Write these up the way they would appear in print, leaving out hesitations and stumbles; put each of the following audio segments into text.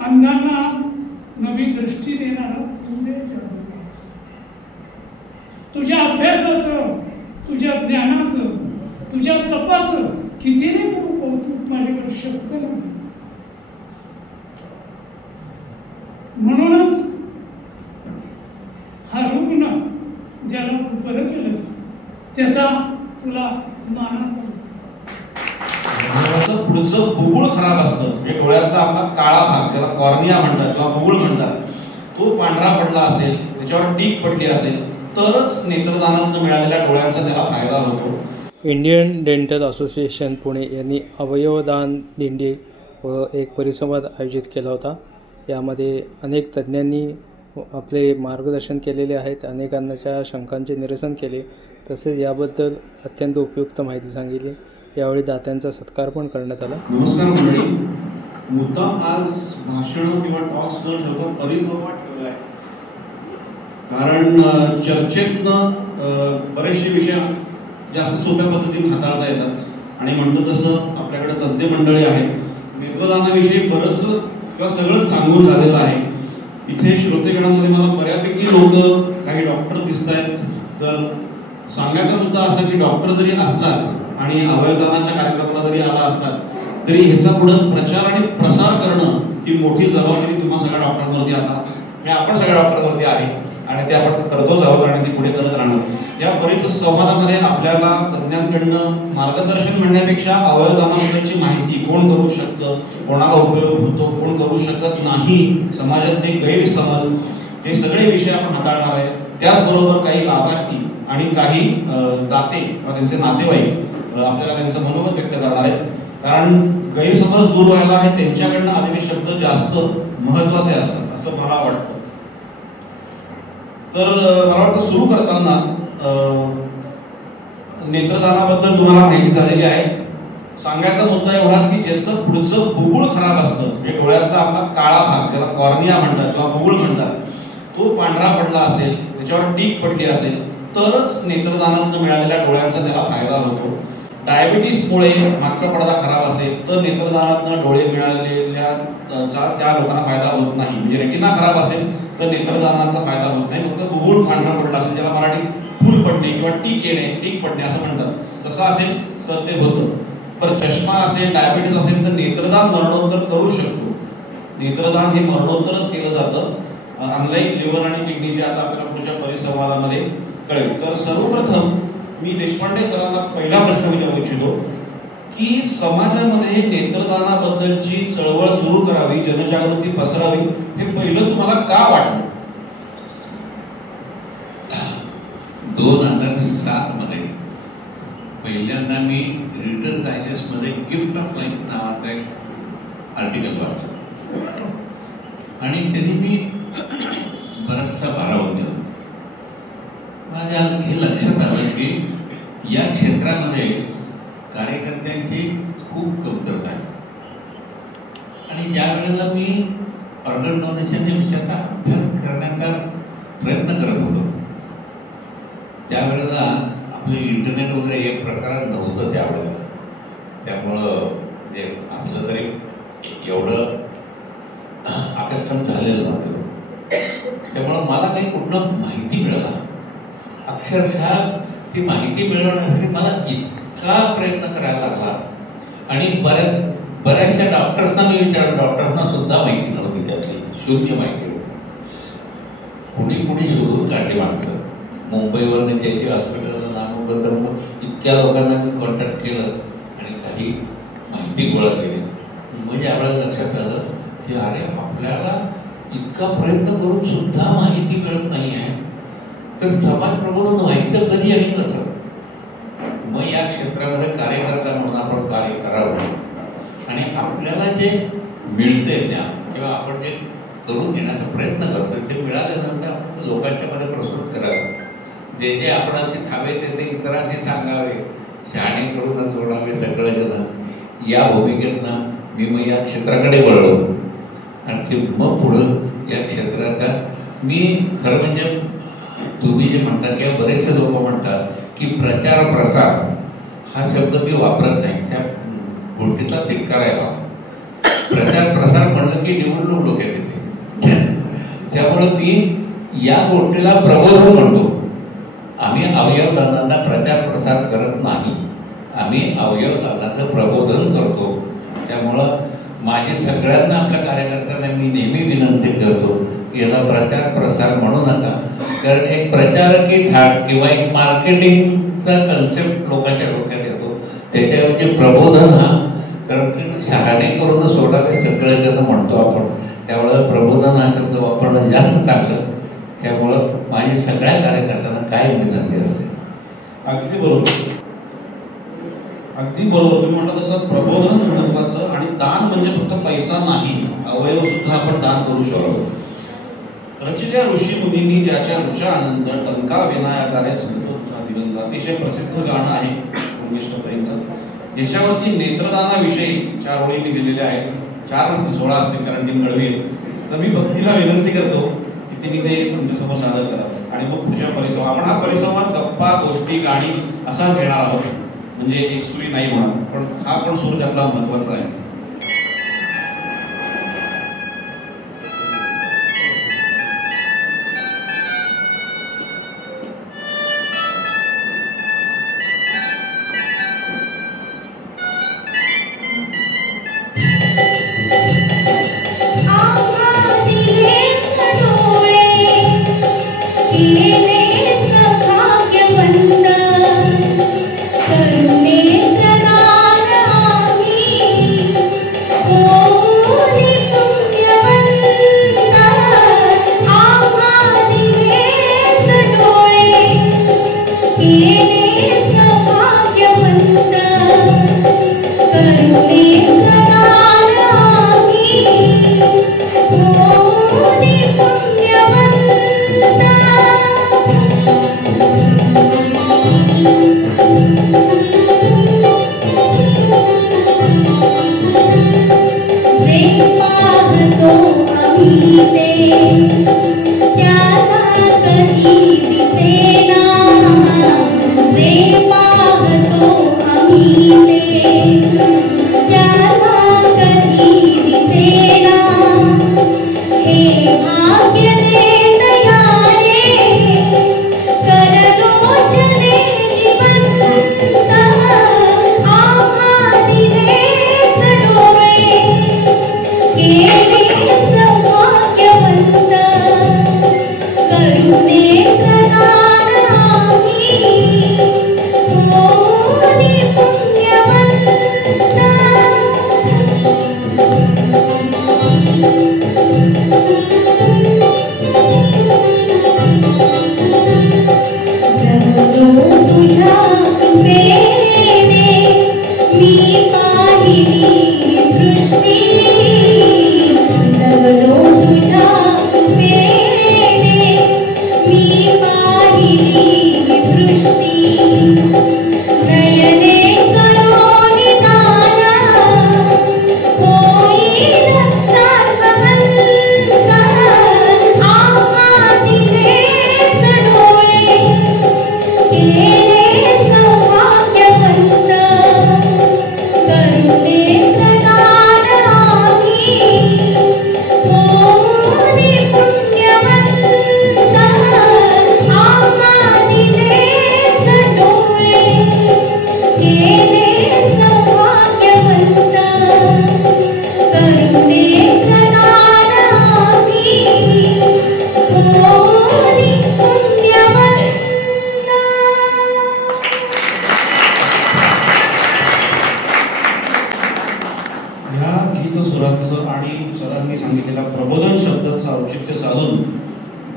अंधांना नवी दृष्टी देणारा तू दे जादूगार. तुझ्या अभ्यासाचं, तुझ्या ज्ञानाचं, तुझ्या तपाचं किती रे करू कौतुक, माझ्याकडे शब्द नाही. म्हणूनच हा रुग्ण ज्याला तू बरं केलंस त्याचा तुला मानाचा पुढचं बुबुळ खराब असतं, म्हणजे डोळ्यातला आपला काळा भाग ज्याला कॉर्निया म्हणतात किंवा बुबुळ म्हणतात, तो पांढरा पडला असेल, त्याच्यावर टीक पडली असेल तरच नेत्रदानात मिळालेल्या डोळ्यांचा त्याला फायदा होतो. इंडियन डेंटल असोसिएशन पुणे यांनी अवयवदान दिंडी व एक परिसंवाद आयोजित केला होता. यामध्ये अनेक तज्ज्ञांनी आपले मार्गदर्शन केलेले आहेत, अनेकांच्या शंकांचे निरसन केले, तसेच याबद्दल अत्यंत उपयुक्त माहिती सांगितली. यावेळी दात्यांचा सत्कार पण करण्यात आला. नमस्कार मंडळी, मुद्दाम आज भाषण किंवा टॉक्स न ठेवता परिसंवाद ठेवला आहे, कारण चर्चेतनं बरेचसे विषय जास्त सोप्या पद्धतीने हाताळता येतात आणि म्हणतो तसं आपल्याकडे तज्ज्ञ मंडळी आहेत. नेत्रदानाविषयी बरंचसं किंवा सगळंच सांगून झालेलं आहे. इथे श्रोतेगणामध्ये मला बऱ्यापैकी लोक, काही डॉक्टर दिसत आहेत, तर सांगायचा मुद्दा असा की डॉक्टर जरी असतात आणि अवयवदानाच्या कार्यक्रमाला जरी आला असतात तरी ह्याचा पुढं प्रचार आणि प्रसार करणं ही मोठी जबाबदारी तुम्हा सगळ्या डॉक्टरांवरती आता, म्हणजे आपण सगळ्या डॉक्टरांवरती आहे आणि ते आपण करतोच आहोत आणि ती पुढे करत राहणार. या बरीच संवादामध्ये आपल्याला तज्ज्ञांकडनं मार्गदर्शन म्हणण्यापेक्षा अवयवदानाबद्दलची माहिती, कोण करू शकतं, कोणाला उपयोग होतो, कोण करू शकत नाही, समाजातले गैरसमज, हे सगळे विषय आपण हाताळणार आहे. त्याचबरोबर काही लाभार्थी आणि काही दाते किंवा त्यांचे नातेवाईक आपल्याला त्यांचं मनोगत व्यक्त करणार आहेत, कारण गैरसमज दूर व्हायला आहे त्यांच्याकडनं आलेले शब्द जास्त महत्वाचे असतात असं मला वाटतं. तर मला वाटतं सुरू करताना नेत्रदानाबद्दल तुम्हाला माहिती झालेली आहे. सांगायचा मुद्दा एवढाच की ज्याचं पुढचं बुबुळ खराब असतं, म्हणजे डोळ्यातला आपला काळा भाग ज्याला कॉर्निया म्हणतात किंवा बुबुळ म्हणतात, तो पांढरा पडला असेल, त्याच्यावर टीक पडली असेल तरच नेत्रदानात मिळालेल्या डोळ्यांचा त्याला फायदा होतो. डायबिटीसमुळे मागचा पडदा खराब असेल तर नेत्रदानातून डोळे मिळालेल्या त्या लोकांना फायदा होत नाही. म्हणजे रेटिना खराब असेल तर नेत्रदानाचा फायदा होत नाही, फक्त बुबुळ पांढरा पडला असेल, ज्याला मराठीत फूल पडणे किंवा टीक येणे, टीक पडणे असं म्हणतात, तसं असेल तर ते होतं. पण चष्मा असेल, डायबिटीस असेल तर नेत्रदान मरणोत्तर करू शकतो. नेत्रदान हे मरणोत्तरच केलं जातं, अनलाईक लिव्हर आणि किडनी जे आता आपल्याला पुढच्या परिसंवादामध्ये कळेल. तर सर्वप्रथम मी देशपांडे सरांना पहिला प्रश्न विचारू इच्छितो की समाजामध्ये नेत्रदानाबद्दलची चळवळ सुरू करावी, जनजागृती पसरावी, हे पहिलं तुम्हाला का वाटलं? 2007 मध्ये पहिल्यांदा मी रीडर डायजेस्ट मध्ये गिफ्ट ऑफ लाईफ नावाचा एक आर्टिकल वाचलं आणि त्यांनी मी बराचसा भारावून गेला. माझ्या हे लक्षात आलं की या क्षेत्रामध्ये कार्यकर्त्यांची खूप कमतरता आहे आणि ज्या वेळेला मी ऑर्गन डोनेशन या विषयाचा अभ्यास करण्याचा प्रयत्न करत होतो त्यावेळेला आपले इंटरनेट वगैरे एक प्रकार नव्हतं त्यावेळेला, त्यामुळं जे असलं तरी एवढं आकस्मिक झालेलं नव्हतं. त्यामुळं मला काही कुठलं माहिती मिळाला, अक्षरशः ती माहिती मिळवण्यासाठी मला इतका प्रयत्न करायला लागला आणि बऱ्याचशा डॉक्टर्सना मी विचारलं, डॉक्टर्सना सुद्धा माहिती नव्हती, त्यातली शून्य माहिती होती. कुणी शोधून काढली माणसं, मुंबईवरून ज्याची हॉस्पिटल नामबद्दल मग इतक्या लोकांना मी कॉन्टॅक्ट केलं आणि काही माहिती गोळा केली. म्हणजे आपल्याला लक्षात आलं की अरे आपल्याला इतका प्रयत्न करून सुद्धा माहिती कळत नाही आहे, तर समाज प्रबोधन व्हायचं कधी आणि कसं? मग या क्षेत्रामध्ये कार्यकर्ता म्हणून आपण कार्य करावं आणि आपल्याला जे मिळते ज्ञान किंवा आपण जे करून घेण्याचा प्रयत्न करतो ते मिळाल्यानंतर आपण लोकांच्या मध्ये प्रस्तुत करावं. जे जे आपणाशी थांबे ते इतरांशी सांगावे, शहाणे करूनच जोडावे सगळं जण, या भूमिकेतनं मी मग या क्षेत्राकडे वळलो. आणखी मग पुढं या क्षेत्राचा मी खरं म्हणजे तुम्ही जे म्हणता किंवा बरेचसे लोक म्हणतात की प्रचार प्रसार हा शब्द मी वापरत नाही, त्या गोष्टीला धिक्कारायला. प्रचार प्रसार म्हणलं की निवडणूक डोक्यात येते. त्यामुळं मी या गोष्टीला प्रबोधन म्हणतो. आम्ही अवयव दानाचा प्रचार प्रसार करत नाही, आम्ही अवयव दानाचं प्रबोधन करतो. त्यामुळं माझी सगळ्यांना आपल्या कार्यकर्त्यांना मी नेहमी विनंती करतो की याला प्रचार प्रसार म्हणू नका, कारण एक प्रचारकी थाट किंवा एक मार्केटिंगचा कन्सेप्ट लोकांच्या डोक्यात येतो. त्याच्याऐवजी प्रबोधन हा, कारण की शहाणे करून सोडावे सगळं जण म्हणतो आपण, त्यामुळं प्रबोधन हा शब्द वापरणं जास्त चांगलं. त्यामुळं माझी सगळ्या कार्यकर्त्यांना काय विनंती असते. अगदी बरोबर, अगदी बरोबर. तुम्ही म्हटलं तसं प्रबोधन महत्वाचं, आणि दान म्हणजे फक्त पैसा नाही, अवयव सुद्धा आपण दान करू शकतो. रचिल्या ऋषी मुनींनी ज्याच्या ऋचानंतर टंका विनायकारे संतो दिवंगा, अतिशय प्रसिद्ध गाणं आहे मंगेशकरचं. याच्यावरती नेत्रदानाविषयी 4 ओळी मी दिलेल्या आहेत. 4 नसतील 16 असतील, कारण ती कळवी आहे. तर मी भक्तीला विनंती करतो की तिने ते तुमच्यासमोर सादर करावं, आणि मग पुढच्या परिसंवाद, आपण हा परिसंवाद गप्पा गोष्टी गाणी असाच घेणार आहोत, म्हणजे एक सुरी नाही होणार, पण हा पण सूर त्यातला महत्वाचा आहे.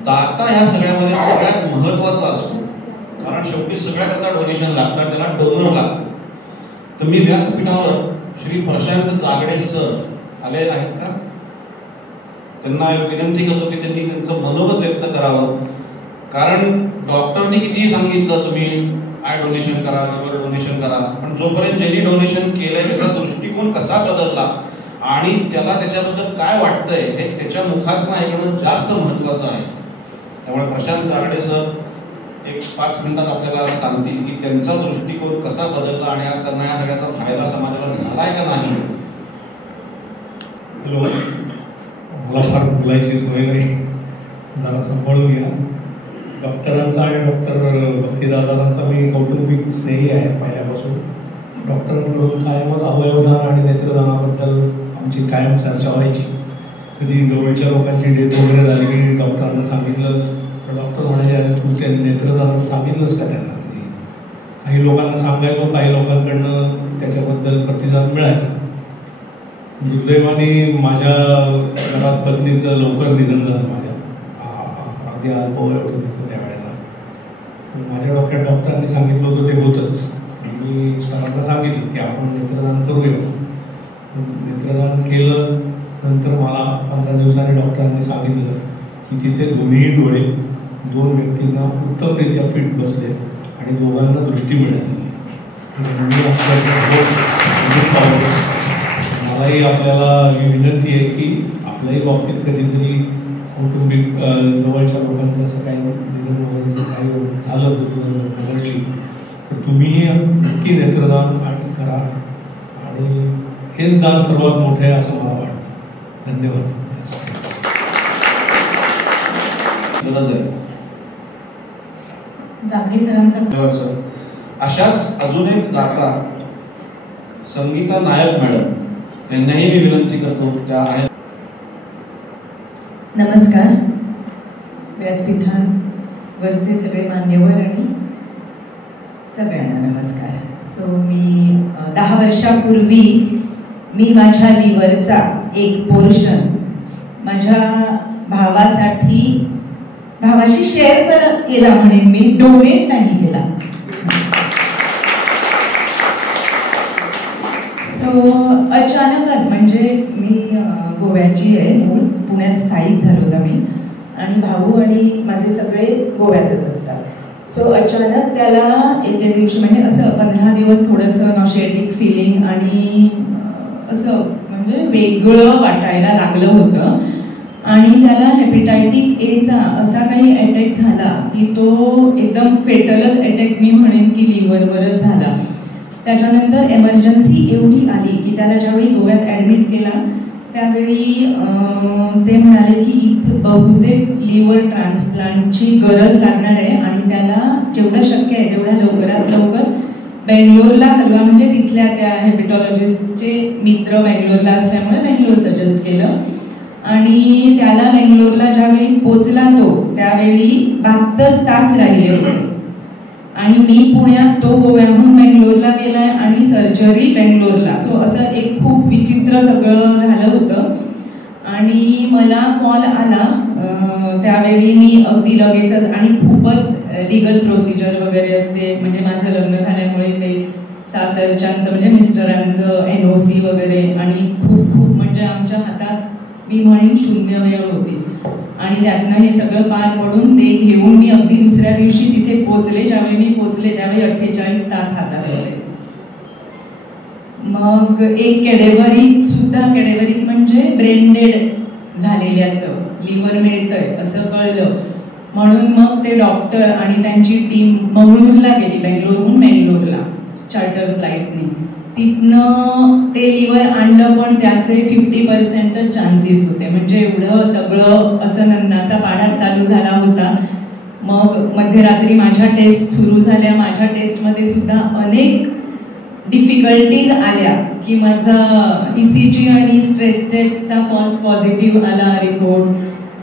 दाता ह्या सगळ्यामध्ये सगळ्यात महत्वाचा असतो, कारण शेवटी सगळ्याकरता डोनेशन लागतात, त्याला डोनर लागतात. तुम्ही व्यासपीठावर श्री प्रशांत जागडे सर आले आहेत का? त्यांना विनंती करतो की त्यांनी त्यांचं मनोगत व्यक्त करावं, कारण डॉक्टरने कितीही सांगितलं तुम्ही आय डोनेशन करा, लिव्हर डोनेशन करा, पण जोपर्यंत ज्यांनी डोनेशन केलंय त्याचा दृष्टिकोन कसा बदलला आणि त्याला त्याच्याबद्दल काय वाटतंय हे त्याच्या मुखातून ऐकणं जास्त महत्वाचं आहे. त्यामुळे प्रशांत जागडे सर एक 5 मिनिटात आपल्याला सांगतील की त्यांचा दृष्टिकोन कसा बदलला आणि आज त्यांना या सगळ्याचा फायदा समाजाला झालाय का नाही. हॅलो, मला फार बोलायची सवय नाही, जरा सांभाळून घ्या. डॉक्टरांचा आणि डॉक्टर भक्तिदादांचा मी कौटुंबिक स्नेही आहे पहिल्यापासून. डॉक्टरांकडून कायमच अवयवदान आणि नेत्रदानाबद्दल आमची कायम चर्चा व्हायची. कधी जवळच्या लोकांची डेट वगैरे झाली की डॉक्टरांना सांगितलं तर डॉक्टर म्हणाले, अरे तू त्यांनी नेत्रदान सांगितलंच का त्यांना? कधी काही लोकांना सांगायचो, काही लोकांकडनं त्याच्याबद्दल प्रतिसाद मिळायचा. दुर्दैवाने माझ्या घरात पत्नीचं लवकर निधन झालं. माझ्या अगदी अल्पवय एवढं दिसतं त्यावेळेला. माझ्या डॉक्टरांनी सांगितलं होतं ते होतंच. मी सरांना सांगितलं की आपण नेत्रदान करूया. नेत्रदान केलं. नंतर मला 15 दिवसांनी डॉक्टरांनी सांगितलं की तिचे दोन्ही डोळे 2 व्यक्तींना उत्तमरित्या फिट बसले आणि दोघांना दृष्टी मिळाली. मलाही आपल्याला ही विनंती आहे की आपल्याही बाबतीत कधीतरी कौटुंबिक जवळच्या लोकांचं असं काही निधन वगैरे काही झालं घडली तर तुम्ही नक्की नेत्रदान करा. आणि हेच दान सर्वात मोठे आहे असं मला वाटतं. धन्यवाद. सर, अशाच अजून एक दाता संगीता नायक मॅडम, त्यांनाही मी विनंती करतो. त्या आहेत. नमस्कार. व्यासपीठावरचे सगळे मान्यवर आणि सगळ्यांना नमस्कार. सो मी 10 वर्षापूर्वी मी माझ्या लिव्हरचा एक पोर्शन माझ्या भावाशी शेअर केला म्हणेन. मी डोनेट नाही केला. सो अचानकच, म्हणजे मी गोव्याची आहे, मूळ पुण्यात स्थायिक झालो होता मी, आणि भाऊ आणि माझे सगळे गोव्यातच असतात. सो अचानक त्याला एके दिवशी, म्हणजे असं 15 दिवस थोडंसं नॉशेटिक फिलिंग आणि असं म्हणजे वेगळं वाटायला लागलं होतं. आणि त्याला हेपेटायटिक एचा असा काही अटॅक झाला की तो एकदम फेटलच अटॅक मी म्हणेन की लिव्हरवरच झाला. त्याच्यानंतर एमर्जन्सी एवढी आली की त्याला ज्यावेळी गोव्यात ॲडमिट केला त्यावेळी ते म्हणाले की इथं बहुतेक लिव्हर ट्रान्सप्लांटची गरज लागणार आहे आणि त्याला जेवढं शक्य आहे तेवढ्या लवकरात लवकर बेंगलोरला हलवा. म्हणजे तिथल्या त्या हेपेटॉलॉजिस्टचे मित्र बेंगलोरला असल्यामुळे बेंगलोर सजेस्ट केलं. आणि त्याला बेंगलोरला ज्यावेळी पोचला तो त्यावेळी 72 तास राहिले होते. आणि मी पुण्यात, तो गोव्याहून बेंगलोरला गेलाय आणि सर्जरी बेंगलोरला. सो असं एक खूप विचित्र सगळं झालं होतं. आणि मला कॉल आला त्यावेळी. मी अगदी लगेचच, आणि खूपच लिगल प्रोसिजर वगैरे असते, म्हणजे माझं लग्न झाल्यामुळे ते सासरच्यांचं म्हणजे मिस्टरांचं NOC वगैरे, आणि खूप म्हणजे आमच्या हातात मी म्हणेन शून्य वेळ होती. आणि त्यातनं हे सगळं पार पडून ते घेऊन मी अगदी दुसऱ्या दिवशी तिथे पोचले. ज्यावेळी मी पोचले त्यावेळी 48 तास हातात होते. मग एक कॅडेव्हरिक म्हणजे ब्रेन-डेड झालेल्याचं लिव्हर मिळतंय असं कळलं. म्हणून मग ते डॉक्टर आणि त्यांची टीम मंगळूरला गेली, बेंगलोरहून बेंगलोरला चार्टर फ्लाईटने. तिथनं ते लिव्हर आणलं, पण त्याचे 50% चान्सेस होते. म्हणजे एवढं सगळं असं नंदाचा पाढा चालू झाला होता. मग मध्यरात्री माझ्या टेस्ट सुरू झाल्या. माझ्या टेस्टमध्ये सुद्धा अनेक डिफिकल्टीज आल्या की माझा ECG आणि स्ट्रेस टेस्टचा फर्स्ट पॉझिटिव्ह आला रिपोर्ट.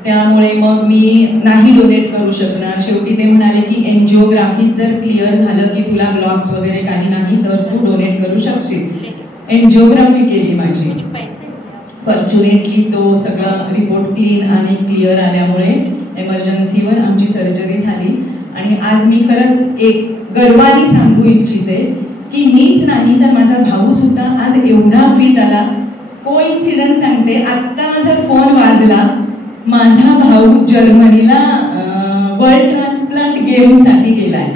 त्यामुळे मग मी नाही डोनेट करू शकणार. शेवटी ते म्हणाले की एन्जिओग्राफी जर क्लिअर झालं की तुला ब्लॉक्स वगैरे काही नाही तर तू डोनेट करू शकशील. एन्जिओग्राफी केली माझी. फॉर्च्युनेटली तो सगळा रिपोर्ट क्लीन आणि क्लिअर आल्यामुळे एमर्जन्सीवर आमची सर्जरी झाली. आणि आज मी खरंच एक गर्वाने सांगू इच्छिते की मीच नाही तर माझा भाऊ सुद्धा आज एवढा फिट आला. कोइन्सिडन्स सांगते, आत्ता माझा फोन वाजला. माझा भाऊ जर्मनीला वर्ल्ड ट्रान्सप्लांट गेम्ससाठी गेलाय.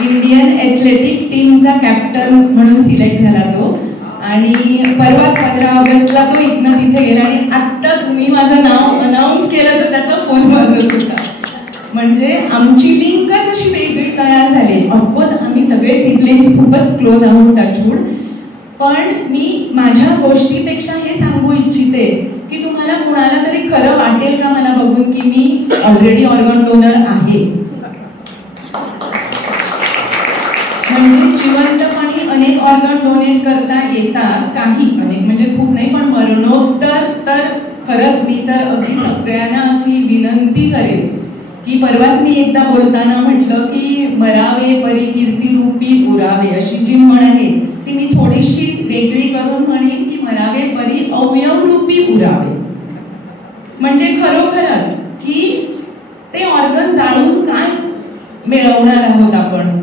इंडियन ॲथलेटिक टीमचा कॅप्टन म्हणून सिलेक्ट झाला तो. आणि परवाच 15 ऑगस्टला तो इथनं तिथे गेला. आणि आत्ता तुम्ही माझं नाव अनाऊन्स केलं तर त्याचा फोन वाजत होता. म्हणजे आमची लिंकच अशी वेगळी तयार झाली. ऑफकोर्स आम्ही सगळे सिबलिंग्स खूपच क्लोज आहोत, टचवूड. पण मी माझ्या गोष्टीपेक्षा हे सांगू इच्छिते की तुम्हाला कुणाला तरी खरं वाटेल का मला बघून की मी ऑलरेडी ऑर्गन डोनर आहे. म्हणजे जिवंतपणी अनेक ऑर्गन डोनेट करता येतात, काही अनेक म्हणजे खूप नाही, पण मरणोत्तर तर खरंच मी तर अगदी सगळ्यांना अशी विनंती करेन की परवाच मी एकदा बोलताना म्हटलं की मरावे परी कीर्ती रूपी उरावे, अशी जी म्हण आहे ती मी थोडीशी वेगळी करून म्हणेन की मरावे परी अवयव रूपी उरावे. म्हणजे खरोखरच की ते ऑर्गन जाळून काय मिळवणार आहोत आपण,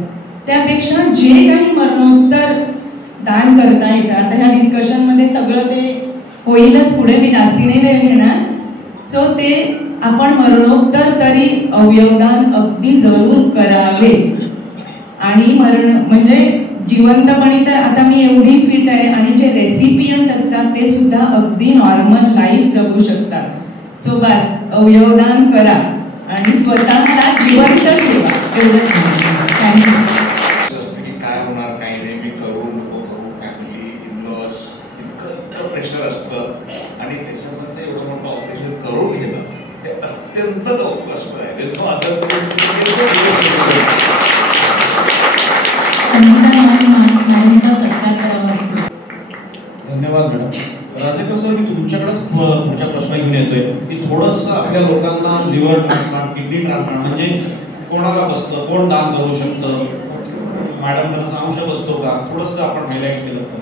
त्यापेक्षा जे काही मरणोत्तर दान करता येतात. आता ह्या डिस्कशन मध्ये सगळं ते होईलच पुढे, मी जास्ती नाही वेळ घेणार. सो ते आपण मरणोत्तर तरी अवयवदान अगदी जरूर करावेच. आणि मरण म्हणजे जिवंतपणी तर आता मी एवढी फिट आहे आणि जे रेसिपियंट असतात ते सुद्धा अगदी नॉर्मल लाईफ जगू शकतात. सो बस अवयवदान करा आणि स्वतःला जिवंत ठेवा, एवढंच. थँक्यू. काय होणार काही नाही, मी करू नको करू, फॅमिली इनलॉस इतकं प्रेशर असतं आणि त्याच्यामध्ये एवढं मोठं ऑपरेशन करून घेणं हे अत्यंत अवकाश आहे. धन्यवाद मॅडम. राजेकर सर, मी तुमच्याकडेच पुढच्या प्रश्न घेऊन येतोय की थोडंसं आपल्या लोकांना लिव्हर ट्रान्सप्लांट, किडनी ट्रान्सप्लांट म्हणजे कोणाला बसतं, कोण दान करू शकतं, मॅडमला अंश बसतो का, थोडंसं आपण हायलाईट केलं तर.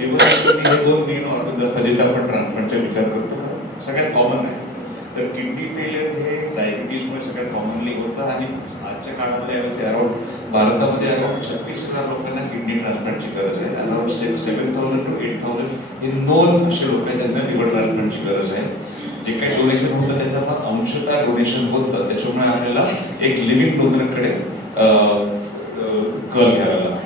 लिव्हर हे दोन मेन ऑर्गन्स असतात जिथे आपण ट्रान्सप्लांटचा विचार करतो, सगळ्यात कॉमन आहे. तर किडनी फेलियर हे डायबिटीजमुळे सगळ्यात कॉमनली होतं आणि आजच्या काळामध्ये अराउंड भारतामध्ये अराउंड 36,000 लोकांना किडनी ट्रान्सप्लांटची गरज आहे. अराउंड 7,000 to 8,000 हे नोन असे लोक आहेत ज्यांना लिव्हर ट्रान्सप्लांटची गरज आहे. जे काही डोनेशन होतं त्याचा अंशतः डोनेशन होतं, त्याच्यामुळे आपल्याला एक लिव्हिंग डोनरकडे कल घ्यावा लागतो.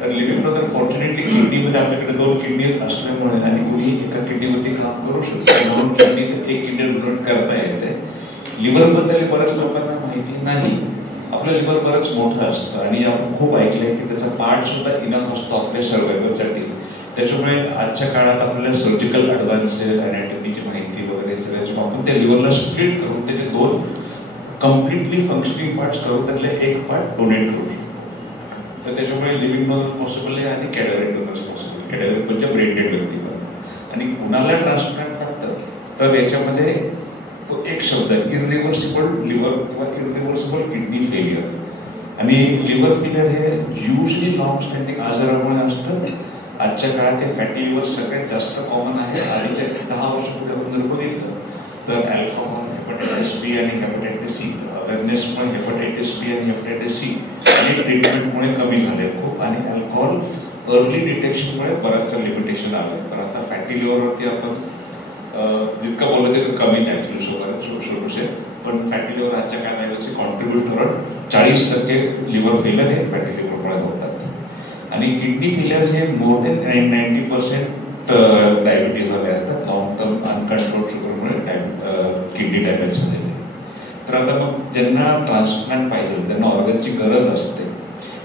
तर लिव्हिंग डोनर फॉर्च्युनेटली किडनीमध्ये आपल्याकडे 2 किडनी असल्यामुळे आणि कुणी एका किडनीवरती काम करू शकतो, म्हणून किडनीचं एक किडनी डोनेट करता येते. लिव्हरबद्दल बऱ्याच लोकांना माहिती नाही. आपलं लिव्हर बरंच मोठं असतं आणि आपण खूप ऐकलंय की त्याचा पार्ट सुद्धा इनफ असतो आपल्या सर्वायवलसाठी. त्याच्यामुळे आजच्या काळात आपल्याला सर्जिकल ॲडव्हान्सेस अनॅटमीची माहिती वगैरे सगळ्याची वापरून त्या लिव्हरला स्प्लिट करून त्याचे 2 कम्प्लिटली फंक्शनिंग पार्ट्स करून त्यातले एक पार्ट डोनेट करू शकतो. तर त्याच्यामुळे लिव्हिंग डोनर पॉसिबल आहे आणि कॅडॅव्हरिक डोनर्स पॉसिबल. कॅडॅव्हरिक म्हणजे ब्रेन डेड व्यक्तीला. आणि कुणाला ट्रान्सप्लांट करतात तर याच्यामध्ये तो एक शब्द आहे इरिव्हर्सिबल लिव्हर किंवा इरिव्हर्सिबल किडनी फेलियर. आणि लिव्हर फेलियर हे युजली लॉंग स्टँडिंग आजारामुळे असतं. आजच्या काळात हे फॅटी लिव्हर सगळ्यात जास्त कॉमन आहे. आधीच्या 10 वर्षापूर्वी आपण जर बघितलं तर अल्कोहॉल, हेपॅटायटिस बी आणि हेपॅटायटिस सी, अवेअरनेसमुळे हेपॅटायटिस बी आणि हेपॅटायटिस सी आणि ट्रीटमेंटमुळे कमी झाले खूप. आणि अल्कोहॉल अर्ली डिटेक्शनमुळे बराचसा लिमिटेशन आलं. तर आता फॅटी लिव्हरवरती आपण जितकं बोललं ते कमीच ॲक्च्युली सोल्युशन. पण फॅटी लिव्हर आजच्या काळाची कॉन्ट्रीब्युट करून 40% लिव्हर फेलियर हे फॅटी लिव्हरमुळे होतात. आणि किडनी फेलियर्स हे मोर देन 90% डायबिटीजवाले असतात. लॉंग टर्म अनकंट्रोल शुगरमुळे किडनी डॅमेज झालेली. तर आता मग ज्यांना ट्रान्सप्लांट पाहिजे, त्यांना ऑर्गनची गरज असते,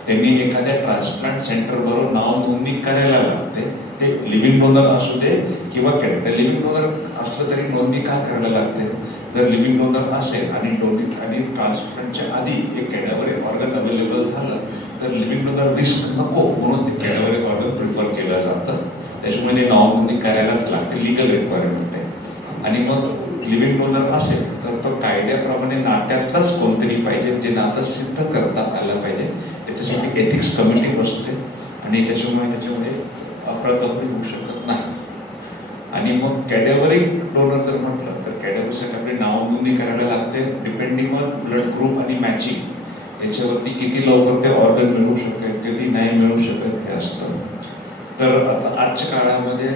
त्यांनी एखाद्या ट्रान्सप्लांट सेंटरबरोबर नाव नोंदणी करायला लागते. ते लिव्हिंग डोनर असू दे किंवा कॅडॅव्हर. लिव्हिंग डोनर असलं तरी नोंदणी का करायला लागते? जर लिव्हिंग डोनर असेल आणि ट्रान्सप्लांटच्या आधी एक कॅडॅव्हरिक ऑर्गन अवेलेबल झालं तर लिव्हिंग डोनर रिस्क नको म्हणून ते कॅडॅव्हरिक ऑर्गन प्रिफर केलं जातं. त्याच्यामुळे ते नाव नोंदणी करायलाच लागते, लिगल रिक्वायरमेंट आहे. आणि मग लिव्हिंग डोनर असेल तर तो कायद्याप्रमाणे नात्यातलाच कोणतरी पाहिजे, जे नातं सिद्ध करता आलं पाहिजे. त्याच्यासाठी एथिक्स कमिटी बसते आणि त्याच्यामुळे त्याच्यामध्ये अफरातफरी होऊ शकत नाही. आणि मग कॅडॅव्हरिक डोनर जर म्हटलं तर कॅडॅव्हरसाठी आपली नाव नोंदणी करायला लागते. डिपेंडिंग ऑन ब्लड ग्रुप आणि मॅचिंग याच्यावरती किती लवकर ते ऑर्गन मिळू शकेल, किती नाही मिळू शकेल हे असतं. तर आता आजच्या काळामध्ये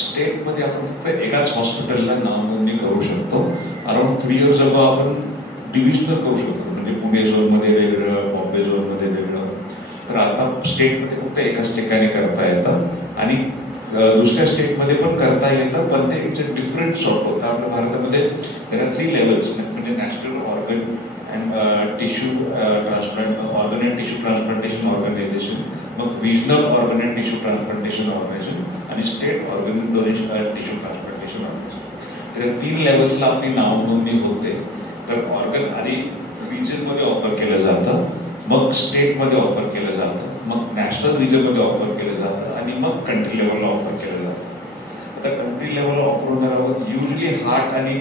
स्टेटमध्ये आपण फक्त एकाच हॉस्पिटलला नाव नोंदणी करू शकतो. अराउंड 3 years अगो आपण डिव्हिजनल करू शकतो, म्हणजे पुणे झोनमध्ये वेगळं, बॉम्बे झोनमध्ये वेगळं. तर आता स्टेटमध्ये फक्त एकाच ठिकाणी करता येतं आणि दुसऱ्या स्टेटमध्ये पण करता येतं, पण ते इट्स अ डिफरंट सॉर्ट होतं. आपल्या भारतामध्ये there are 3 levels, म्हणजे national organ and tissue organ and tissue transplantation organization, मग regional organ and tissue transplantation organization आणि state organ donation tissue transplantation organization. तर 3 लेवल्सला आपली नाव नोंदणी होते. तर ऑर्गन आधी रिजनमध्ये ऑफर केलं जातं, मग स्टेटमध्ये ऑफर केलं जातं, मग नॅशनल रिजनमध्ये ऑफर केलं जातं आणि मग कंट्री लेवलला ऑफर केलं जातं. आता कंट्री लेवलला ऑफर होणाऱ्यावर युजली हार्ट आणि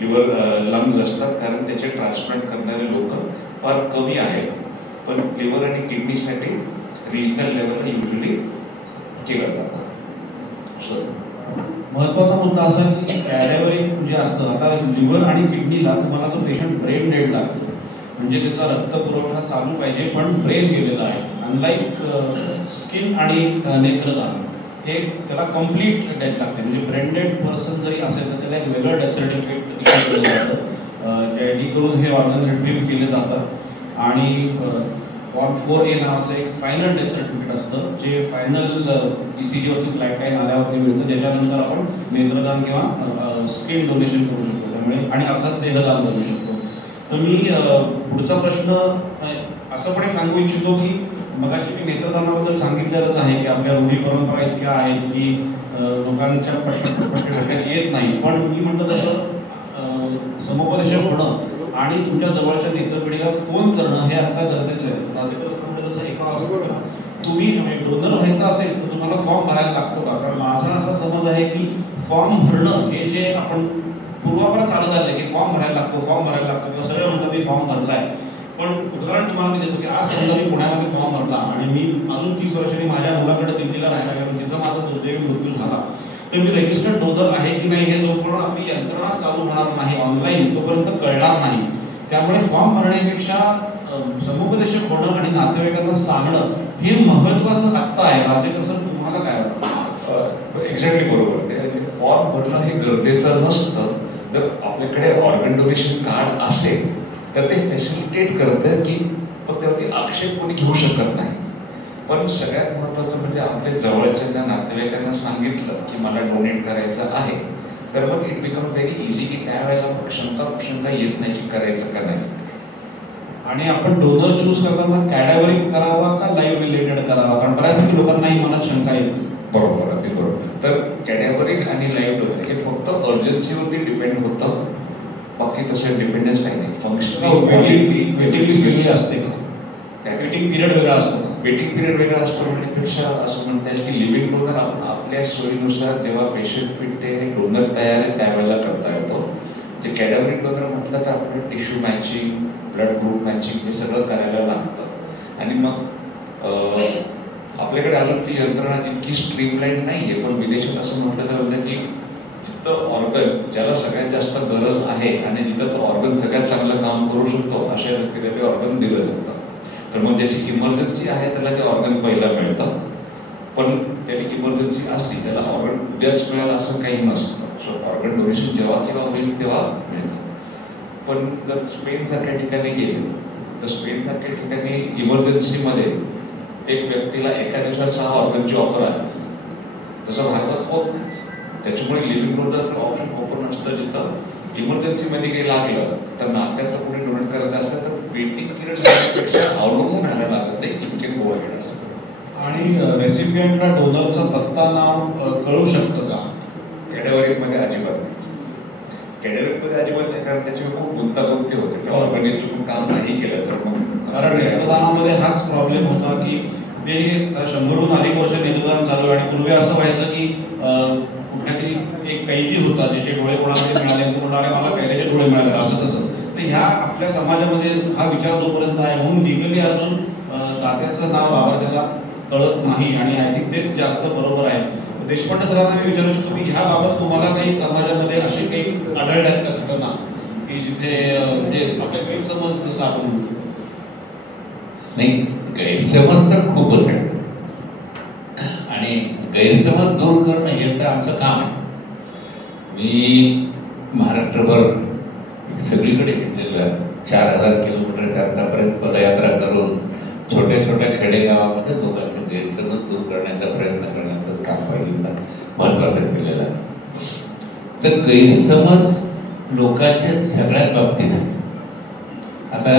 लिव्हर लंग्स असतात, कारण त्याचे ट्रान्सप्लांट करणारे लोक फार कमी आहेत. पण लिव्हर आणि किडनीसाठी रिजनल लेवलला युजली केलं जातं. महत्वाचा मुद्दा असा की कॅडेव्हरिक जे असतं, आता लिव्हर आणि किडनीला तुम्हाला तो पेशंट ब्रेन डेड लागतो, म्हणजे त्याचा रक्तपुरवठा चालू पाहिजे पण ब्रेन गेलेला आहे. अनलाईक स्किन आणि नेत्रदान हे त्याला कम्प्लीट डेथ लागते. म्हणजे ब्रेन डेड पर्सन जरी असेल तर त्याला एक वेगळं डेथ सर्टिफिकेट केलं जातं, जेणेकरून हे ऑर्गन रिट्रीव्ह केले जातात. आणि फॉर्म 4A नावाचं एक फायनल डेथ सर्टिफिकेट असतं, जे फायनल ECGवरती फ्लॅट लाईन आल्यावरती मिळतं, ज्याच्यानंतर आपण नेत्रदान किंवा स्किन डोनेशन करू शकतो. त्यामुळे आणि अर्थात देहदान करू शकतो. तर मी पुढचा प्रश्न असं पण सांगू इच्छितो की मगाशी मी नेत्रदानाबद्दल सांगितलेलंच आहे की आपल्या रूढी परंपरा इतक्या आहेत की लोकांच्या प्रश्न डोक्यात येत नाही. पण मी म्हणतो तसं समुपदेशक होणं आणि तुमच्या जवळच्या नेत्रपिढीला फोन करणं हे आता गरजेचं आहे. तसं एका तुम्ही डोनर व्हायचं असेल तर तुम्हाला फॉर्म भरायला लागतो का? कारण माझा असा समज आहे की फॉर्म भरणं हे जे आपण पूर्वापार चालत आलं की फॉर्म भरायला लागतो किंवा सगळं म्हणतात मी फॉर्म भरलाय. पण उदाहरण तुम्हाला मी देतो की आज समजा मी पुण्यामध्ये फॉर्म भरला आणि मी अजून 30 वर्षांनी माझ्या मुलाकडे दिल्लीला राहायला गेलो, तिथं माझा दुर्दैवी मृत्यू झाला, तर मी रजिस्टर्ड डोनर आहे की नाही हे जोपर्यंत आपली यंत्रणा चालू होणार नाही ऑनलाईन तोपर्यंत कळणार नाही. त्यामुळे फॉर्म भरण्यापेक्षा समुपदेशक होणं आणि नातेवाईकांना सांगणं हे महत्वाचं आत्ता आहे. राजेकर सर तुम्हाला काय वाटतं? एक्झॅक्टली बरोबर. ते फॉर्म भरणं हे गरजेचं नसतं. जर आपल्याकडे ऑर्गन डोनेशन कार्ड असेल तर ते फॅसिलिटेट करतं की फक्त त्यावरती आक्षेप कोणी घेऊ शकत नाही. पण सगळ्यात महत्त्वाचं म्हणजे आपल्या जवळच्या नातेवाईकांना सांगितलं की मला डोनेट करायचं आहे, तर मग इट बिकम व्हेरी इझी की त्यावेळेला शंका येत नाही की करायचं का नाही. आणि आपण डोनर चूज करताना कॅडेव्हरिक करावा का लाईव्ह रिलेटेड करावा? कारण बऱ्यापैकी लोकांनाही मनात शंका येते. बरोबर, अगदी बरोबर. तर कॅडेव्हरिक आणि लाईव्ह डोनर हे फक्त अर्जन्सीवरती डिपेंड होतं, बाकी तसं डिपेंडन्स काही नाही. फंक्शनल वेटिंग लिस्ट असते का? वेटिंग पिरियड वेगळा असतो. वेटिंग पिरियड वेगळा असतो म्हणण्यापेक्षा असं म्हणता येईल की लिव्हिंग डोनर आपण आपल्या सोयीनुसार जेव्हा पेशंट फिट आहे डोनर तयार आहे त्यावेळेला करता येतो. जे कॅडेव्हरिक डोनर म्हटलं तर आपल्याला tissue matching, blood group matching हे सगळं करायला लागतं. आणि मग आपल्याकडे अजून ती यंत्रणा जितकी स्ट्रीमलाईन नाही आहे, पण विदेशात असं म्हटलं तर म्हणजे की जिथं ऑर्गन ज्याला सगळ्यात जास्त गरज आहे आणि जिथं तो ऑर्गन सगळ्यात चांगलं काम करू शकतो अशा व्यक्तीला ते ऑर्गन दिलं जातं. तर मग ज्याची इमर्जन्सी आहे त्याला ते ऑर्गन पहिला मिळतं, पण त्याची इमर्जन्सी असली त्याला ऑर्गन उद्याच मिळेल असं काही नसतं. सो ऑर्गन डोनेशन जेव्हा केव्हा होईल तेव्हा मिळतं. पण जर स्पेनसारख्या ठिकाणी गेले तर स्पेनसारख्या ठिकाणी इमर्जन्सीमध्ये एक व्यक्तीला एका दिवसात 6 ऑर्गनची ऑफर आहे. तसं भारतात होत नाही. त्याच्यामुळे लिव्हिंग डोनरचं ऑप्शन ओपन असतं. जिथं इमर्जन्सीमध्ये काही लागलं तर नात्याचं कोणी डोनेट करत असलं तर वेटिंग पिरियडपेक्षा अवलंबून राहायला लागत नाही की इतके प्रोव्हाइड असतं. आणि रेसिपियंटला डोनरचा पत्ता नाव कळू शकतं का? कॅडेव्हरिकमध्ये अजिबात नाही. कॅडेव्हरिकमध्ये अजिबात नाही, कारण त्याच्यावर खूप गुंतागुंती होते. ऑर्गन चुकून काम नाही केलं तर मग कारण नेत्रदानामध्ये हाच प्रॉब्लेम होता की ते 100हून अधिक वर्ष नेत्रदान चालू आहे. आणि पूर्वी असं व्हायचं की कुठल्या तरी एक कैदी होता ज्याचे डोळे कोणाकडे मिळाले तो म्हणाले मला कैद्याचे डोळे मिळाले असं तसं. तर ह्या आपल्या समाजामध्ये हा विचार जोपर्यंत आहे म्हणून लिगली अजून दात्याचं नाव लाभार्थ्याला कळत नाही आणि आय थिंक तेच जास्त बरोबर आहे. देशपांडे सरांना मी विचारू शकतो की ह्याबाबत तुम्हाला काही समाजामध्ये असे काही आढळल्यात का घटना की जिथे म्हणजे आपल्या गैरसमज जसं आपण म्हणतो? नाही, गैरसमज तर खूपच आहे आणि गैरसमज दूर करणं हे तर आमचं काम आहे. मी महाराष्ट्रभर सगळीकडे घेतलेलं 4000 किलोमीटरच्या आतापर्यंत पदयात्रा करून छोट्या छोट्या खेडेगावामध्ये लोकांचे गैरसमज दूर करण्याचा प्रयत्न करण्याचंच काम पाहिजे महत्वाचं केलेलं आहे. तर गैरसमज लोकांच्या सगळ्याच बाबतीत आहे. आता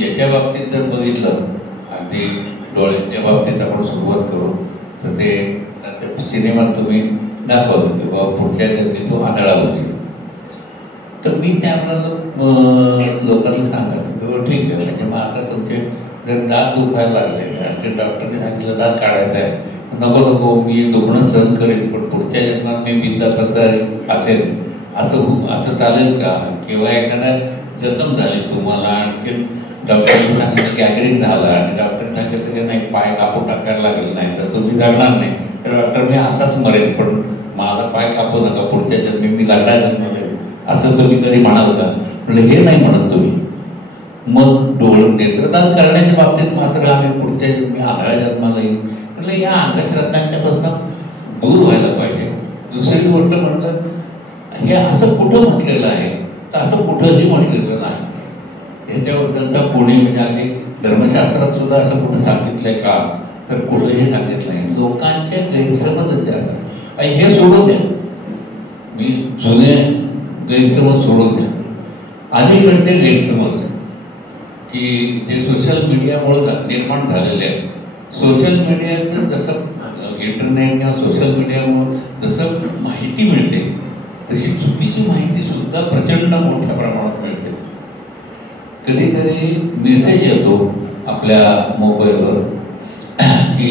याच्या बाबतीत जर बघितलं, अगदी डोळ्यांच्या बाबतीत आपण सुरुवात करू तर ते सिनेमात तुम्ही दाखवलं की बाबा पुढच्या जन्मी तो आंधळा बसेल. तर मी त्यावेळेला लोकांना सांगायचं की ठीक आहे, म्हणजे मग आता तुमचे जर दात दुखायला लागले आणि ते डॉक्टरने सांगितलं दात काढायचा आहे, नको नको मी दुखणं सहन करेन, पण पुढच्या जन्मात मी बिनदाताचा असेल असं चालेल का? किंवा एखादा जखम झाली तुम्हाला आणखी डॉक्टरने सांगितलं की गॅंग्रीन झाला आणि डॉक्टरने सांगितलं की नाही पाय कापून टाकायला लागेल, नाही तर तुम्ही जगणार नाही, तर डॉक्टरने असाच मरेल, पण माझा पाय कापू नका, पुढच्या जन्मी मी लढायलाच मरेल असं तुम्ही कधी म्हणाल का? म्हणजे हे नाही म्हणत तुम्ही. मग नेत्रदान करण्याच्या बाबतीत मात्र आम्ही पुढच्या जन्मी आंधळ्या जन्माला येईल. म्हणजे या अंधश्रद्धांच्या पासून दूर व्हायला पाहिजे. दुसरी गोष्ट म्हटलं, हे असं कुठं म्हटलेलं आहे, तर असं कुठंही म्हटलेलं नाही. याच्याबद्दलचा कोणी म्हणजे अगदी धर्मशास्त्रात सुद्धा असं कुठं सांगितलंय का? तर कुठंही सांगितलं नाही. लोकांचे गैरसमज असतात आणि हे सोडून द्या, मी जुने गैरसमज सोडून द्या. अलीकडचे गैरसमज की जे सोशल मीडियामुळे निर्माण झालेले आहेत. सोशल मीडियाचं जसं इंटरनेट किंवा सोशल मीडियामुळे जसं माहिती मिळते तशी चुकीची माहिती सुद्धा प्रचंड मोठ्या प्रमाणात मिळते. कधी कधी मेसेज येतो आपल्या मोबाईलवर की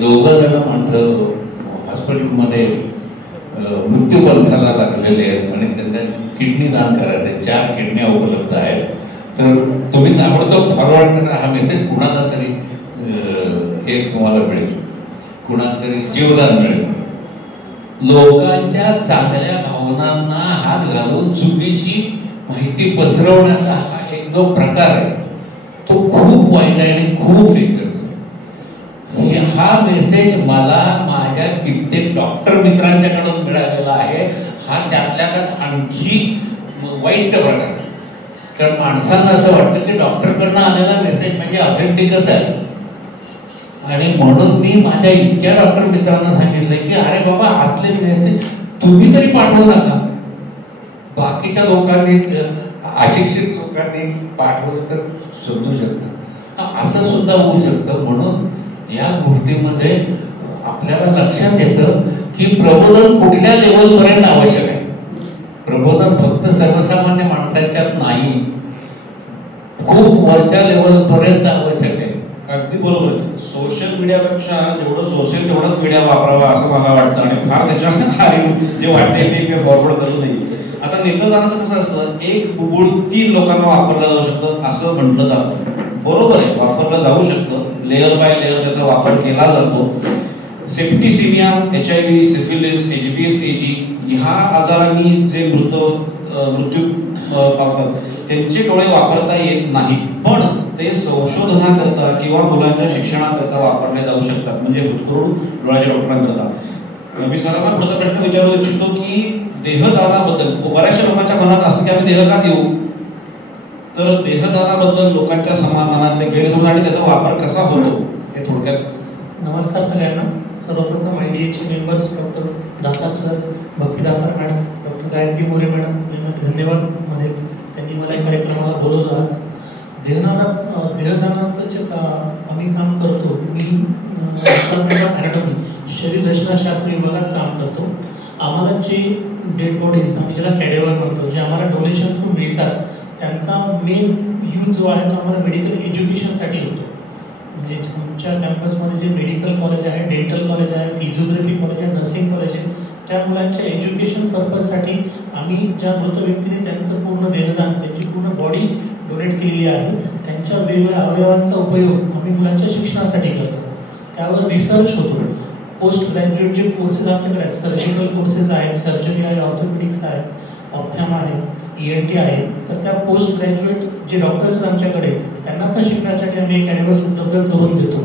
2 जण माणसं हॉस्पिटलमध्ये मृत्यूपंथाला लागलेले आहेत आणि त्यांना किडनी दान करायचं आहे, 4 किडन्या उपलब्ध आहेत, तर तुम्ही ताबडतोब फॉरवर्ड करा. हा मेसेज कुणाला तरी हे तुम्हाला मिळेल, कुणाला तरी जीवदान मिळेल. लोकांच्या चांगल्या भावनांना हात घालून चुकीची माहिती पसरवण्याचा हा एक जो प्रकार आहे तो खूप वाईट आहे आणि खूप डेंजरस आहे. हा मेसेज मला माझ्या कित्येक डॉक्टर मित्रांच्याकडून मिळालेला आहे. हा त्यातल्या त्यात आणखी वाईट प्रकार आहे. कारण माणसांना असं वाटतं की डॉक्टरकडनं आलेला मेसेज म्हणजे ऑथेंटिकच आहे. आणि म्हणून मी माझ्या इतक्या डॉक्टर मित्रांना सांगितलं की अरे बाबा असले मेसेज तुम्ही तरी पाठवू नका. बाकीच्या लोकांनी, अशिक्षित लोकांनी पाठवलं तर समजू शकतं, असं सुद्धा होऊ शकतं. म्हणून या गोष्टीमध्ये आपल्याला लक्षात येतं की प्रबोधन कुठल्या लेवलपर्यंत आवश्यक आहे. प्रबोधन फक्त सर्वसामान्य माणसांच्यात नाही, खूप वरच्या लेवलपर्यंत आवश्यक आहे. अगदी बरोबर. सोशल मीडियापेक्षा जेवढं सोशल तेवढंच मीडिया वापरावा असं मला वाटतं आणि फार त्याच्या जे वाटते ते काही फॉरवर्ड करत नाही. आता नेत्रदानाचं कसं असतं, एक बुबुळ 3 लोकांना वापरलं जाऊ शकतं असं म्हटलं जातं. बरोबर आहे, वापरलं जाऊ शकतं. लेअर बाय लेअर त्याचा वापर केला जातो. सेप्टिसिमिया, HIV, सिफिलिस, HBsAg ह्या आजारांनी जे मृत्यू पावतात त्यांचे डोळे वापरता येत नाहीत, पण ते संशोधनाकरता किंवा मुलांच्या शिक्षणाकरता वापरले जाऊ शकतात, म्हणजे हुतकरून डोळ्याच्या डॉक्टरांकरता. मी सरांना पुढचा प्रश्न विचारू इच्छितो की देहदानाबद्दल बऱ्याचशा लोकांच्या मनात असतं की आम्ही देह का देऊ, तर देहदानाबद्दल लोकांच्या मनातले गैरसमज आणि त्याचा वापर कसा होतो हे थोडक्यात. नमस्कार सगळ्यांना. सर्वप्रथम IDAचे members doctor Datar sir, Bhakti Datar madam, doctor Gayatri More madam यांना धन्यवाद म्हणेल, त्यांनी मला या कार्यक्रमाला बोलवलं. आज देहदानाचं जे आम्ही काम करतो, मी अॅनाटॉमी शरीर रचनाशास्त्र विभागात काम करतो. आम्हाला जे डेड बॉडीज आम्ही ज्याला कॅडेवर म्हणतो, जे आम्हाला डोनेशन थ्रू मिळतात, त्यांचा मेन यूज जो आहे तो आम्हाला मेडिकल एज्युकेशनसाठी होतो. म्हणजे आमच्या कॅम्पसमध्ये जे मेडिकल कॉलेज आहे, डेंटल कॉलेज आहे, फिजिओथेरपी कॉलेज आहे, नर्सिंग कॉलेज आहे, त्या मुलांच्या एज्युकेशन पर्पजसाठी आम्ही ज्या मृत व्यक्तीने त्यांचं पूर्ण देहदान, त्यांची पूर्ण बॉडी डोनेट केलेली आहे, त्यांच्या वेगवेगळ्या अवयवांचा उपयोग आम्ही मुलांच्या शिक्षणासाठी करतो. त्यावर रिसर्च होतो. पोस्ट ग्रॅज्युएट जे कोर्सेस आमच्याकडे आहेत, सर्जिकल कोर्सेस आहेत, सर्जरी आहे, ऑर्थोपेडिक्स आहे, ऑप्थॅम आहे, ENT आहे, तर त्या पोस्ट ग्रॅज्युएट जे डॉक्टर्स आहेत आमच्याकडे, त्यांना पण शिकण्यासाठी आम्ही कॅडेवर्स उपलब्ध करून देतो.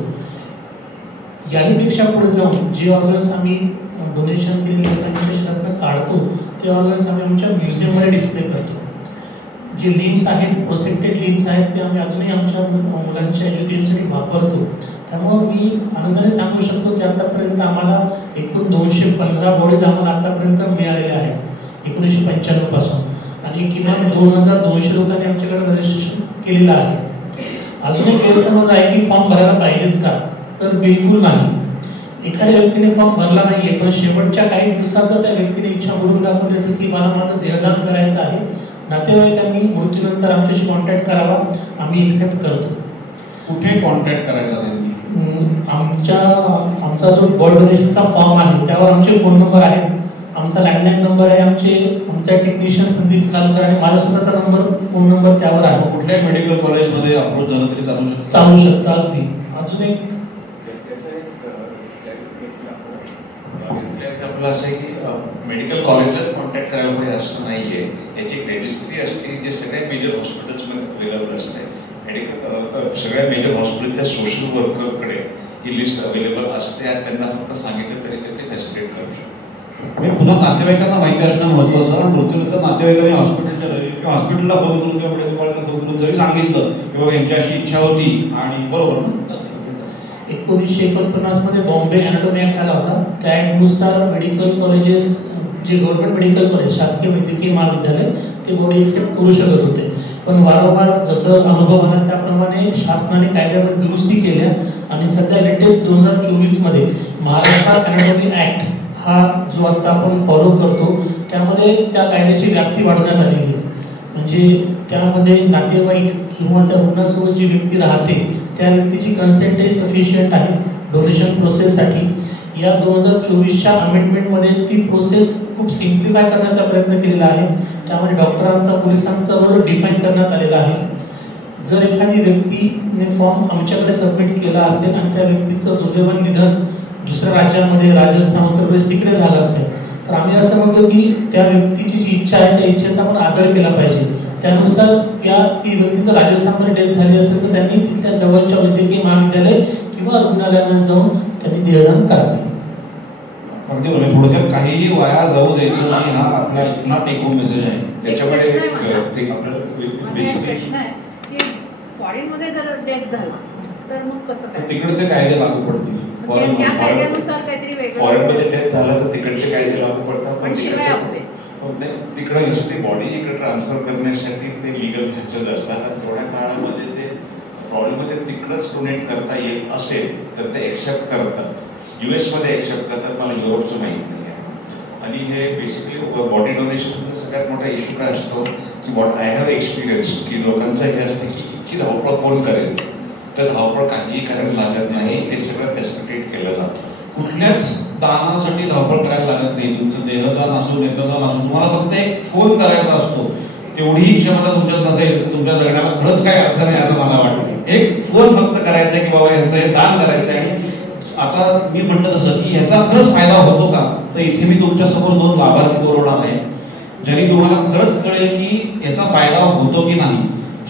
याहीपेक्षा पुढे जाऊन जे ऑर्गन्स आम्ही डोनेशन केलेल्या लोकांच्या शरीरातून काढतो, ते ऑर्गन्स आम्ही आमच्या म्युझियममध्ये डिस्प्ले करतो. जे लिम्स आहेत, प्रोसेक्टेड लिम्स आहेत, ते आम्ही अजूनही आमच्या मुलांच्या एज्युकेशनसाठी वापरतो. त्यामुळं मी आनंदाने सांगू शकतो की आतापर्यंत आम्हाला एकूण 215 बॉडीज आम्हाला आतापर्यंत मिळालेल्या आहेत 1995 पासून. आणि किमान 2200 लोकांनी आमच्याकडे रजिस्ट्रेशन केलेलं आहे. अजून एक गैरसमज आहे की फॉर्म भरायला पाहिजेच का, तर बिलकुल नाही. एखाद्या व्यक्तीने फॉर्म भरला नाहीये पण शेवटच्या काही दिवसात जर त्या व्यक्तीने इच्छा बोलून दाखवली असेल की मला माझं देहदान करायचं आहे, नातेवाईकांनी मृत्यूनंतर आमच्याशी कॉन्टॅक्ट करावा, आम्ही एक्सेप्ट करतो. कुठे कॉन्टॅक्ट करायचा त्यांनी? आमचा जो ब्लड डोनेशनचा फॉर्म आहे त्यावर आमचे फोन नंबर आहेत, आमचा लँडलाईन नंबर आहे, आमचा टेक्निशियन संदीप खालकर आणि माझा स्वतःचा नंबर फोन नंबर त्यावर आहे. कुठल्याही मेडिकल कॉलेजमध्ये अप्रोच झालं तरी चालू शकतं अगदी. अजून एक आपलं असं आहे की मेडिकल कॉलेजलाच कॉन्टॅक्ट करायला पाहिजे असं नाहीये. याची एक रजिस्ट्री असते जे सगळ्या मेजर हॉस्पिटल्समध्ये अवेलेबल असते. मेडिकल सगळ्या मेजर हॉस्पिटलच्या सोशल वर्करकडे ही लिस्ट अवेलेबल असते. त्यांना फक्त सांगितलं तरी ते फॅसिलिटेट करू शकतो. पुन्हा नातेवाईकांना माहिती असणं महत्त्वाचं. आणि मृत्यूनंतर नातेवाईकांनी हॉस्पिटलला फोन करून किंवा मेडिकल कॉलेजला फोन करून जरी सांगितलं की बाबा यांची अशी इच्छा होती आणि बरोबर ना. 1949 मध्ये बॉम्बे अॅनाटॉमी ऍक्ट आला होता. त्या ऍक्टनुसार मेडिकल कॉलेजेस जे गव्हर्नमेंट मेडिकल कॉलेज शासकीय वैद्यकीय महाविद्यालय ते बॉडी एक्सेप्ट करू शकत होते. पण वारंवार जसं अनुभव आला त्याप्रमाणे शासनाने कायद्यामध्ये दुरुस्ती केल्या आणि सध्या लेटेस्ट 2024 मध्ये महाराष्ट्र अॅनाटॉमी ऍक्ट हा जो आता आपण फॉलो करतो त्यामध्ये त्या कायद्याची व्याप्ती वाढवण्यात आलेली आहे. म्हणजे त्यामध्ये नातेवाईक किंवा त्या रुग्णासोबत जी व्यक्ती राहते त्या व्यक्तीची कन्सेंट हे सफिशियंट आहे डोनेशन प्रोसेससाठी. या 2024च्या अमेंडमेंटमध्ये ती प्रोसेस खूप सिम्प्लिफाय करण्याचा प्रयत्न केलेला आहे. त्यामध्ये डॉक्टरांचा पोलिसांचा रोल डिफाईन करण्यात आलेला आहे. जर एखादी व्यक्तीने फॉर्म आमच्याकडे सबमिट केला असेल आणि त्या व्यक्तीचं दुर्दैवाने निधन दुसऱ्या राज्यामध्ये राजस्थान उत्तर प्रदेश तिकडे झालं असेल तर आम्ही असं म्हणतो की त्या व्यक्तीची जी इच्छा आहे त्या इच्छेचा आपण आदर केला पाहिजे. त्यानुसार ती व्यक्ती जर राजस्थानमध्ये डेथ झाली असेल तर त्यांनी तिथल्या जवळच्या वैद्यकीय महाविद्यालय किंवा रुग्णालयात जाऊन त्यांनी देहदान करावे. अगदी बरोबर. थोडक्यात काहीही वाया जाऊ द्यायचं नाही हा आपला इथला टेक होम मेसेज आहे. त्याच्यामध्ये फॉरेनमध्ये जर डेथ झाला तर मग कसं काय? तिकडचे कायदे लागू पडतील. त्या कायद्यानुसार काहीतरी वेगळं. फॉरेनमध्ये डेथ झालं तर तिकडचे कायदे लागू पडतात. पण शिवाय आपले तिकडे जसं ते बॉडी इकडे ट्रान्सफर करण्यासाठी ते लिगल हॅसेज असतात. थोड्या काळामध्ये ते प्रॉब्लेममध्ये तिकडंच डोनेट करता येत असेल तर ते एक्सेप्ट करतात. US मध्ये एक्सेप्ट करतात, मला युरोपचं माहीत नाही आहे. आणि हे बेसिकली बॉडी डोनेशनचा सगळ्यात मोठा इश्यू काय असतो की वॉट आय हॅव एक्सपिरियन्स की लोकांचं हे असतं की इतकी धावपळ कोण करेल, तर धावपळ काहीही करायला लागत नाही. ते सगळं फॅसिलिटेट केलं जातं. कुठल्याच दानासाठी धावपळ करायला लागत नाही. तुमचं देहदान असो नेत्रदान असो तुम्हाला फक्त एक फोन करायचा असतो. तेवढीही क्षमता तुमच्यात नसेल तर तुमच्या जगण्याला खरंच काही अर्थ नाही असं मला वाटतं. एक फोन फक्त करायचा आहे की बाबा यांचं हे दान करायचं आहे. आणि आता मी म्हटलं तसं की ह्याचा खरंच फायदा होतो का, तर इथे मी तुमच्यासमोर 2 लाभार्थी बोलवणार आहे ज्यांनी तुम्हाला खरंच कळेल की याचा फायदा होतो की नाही.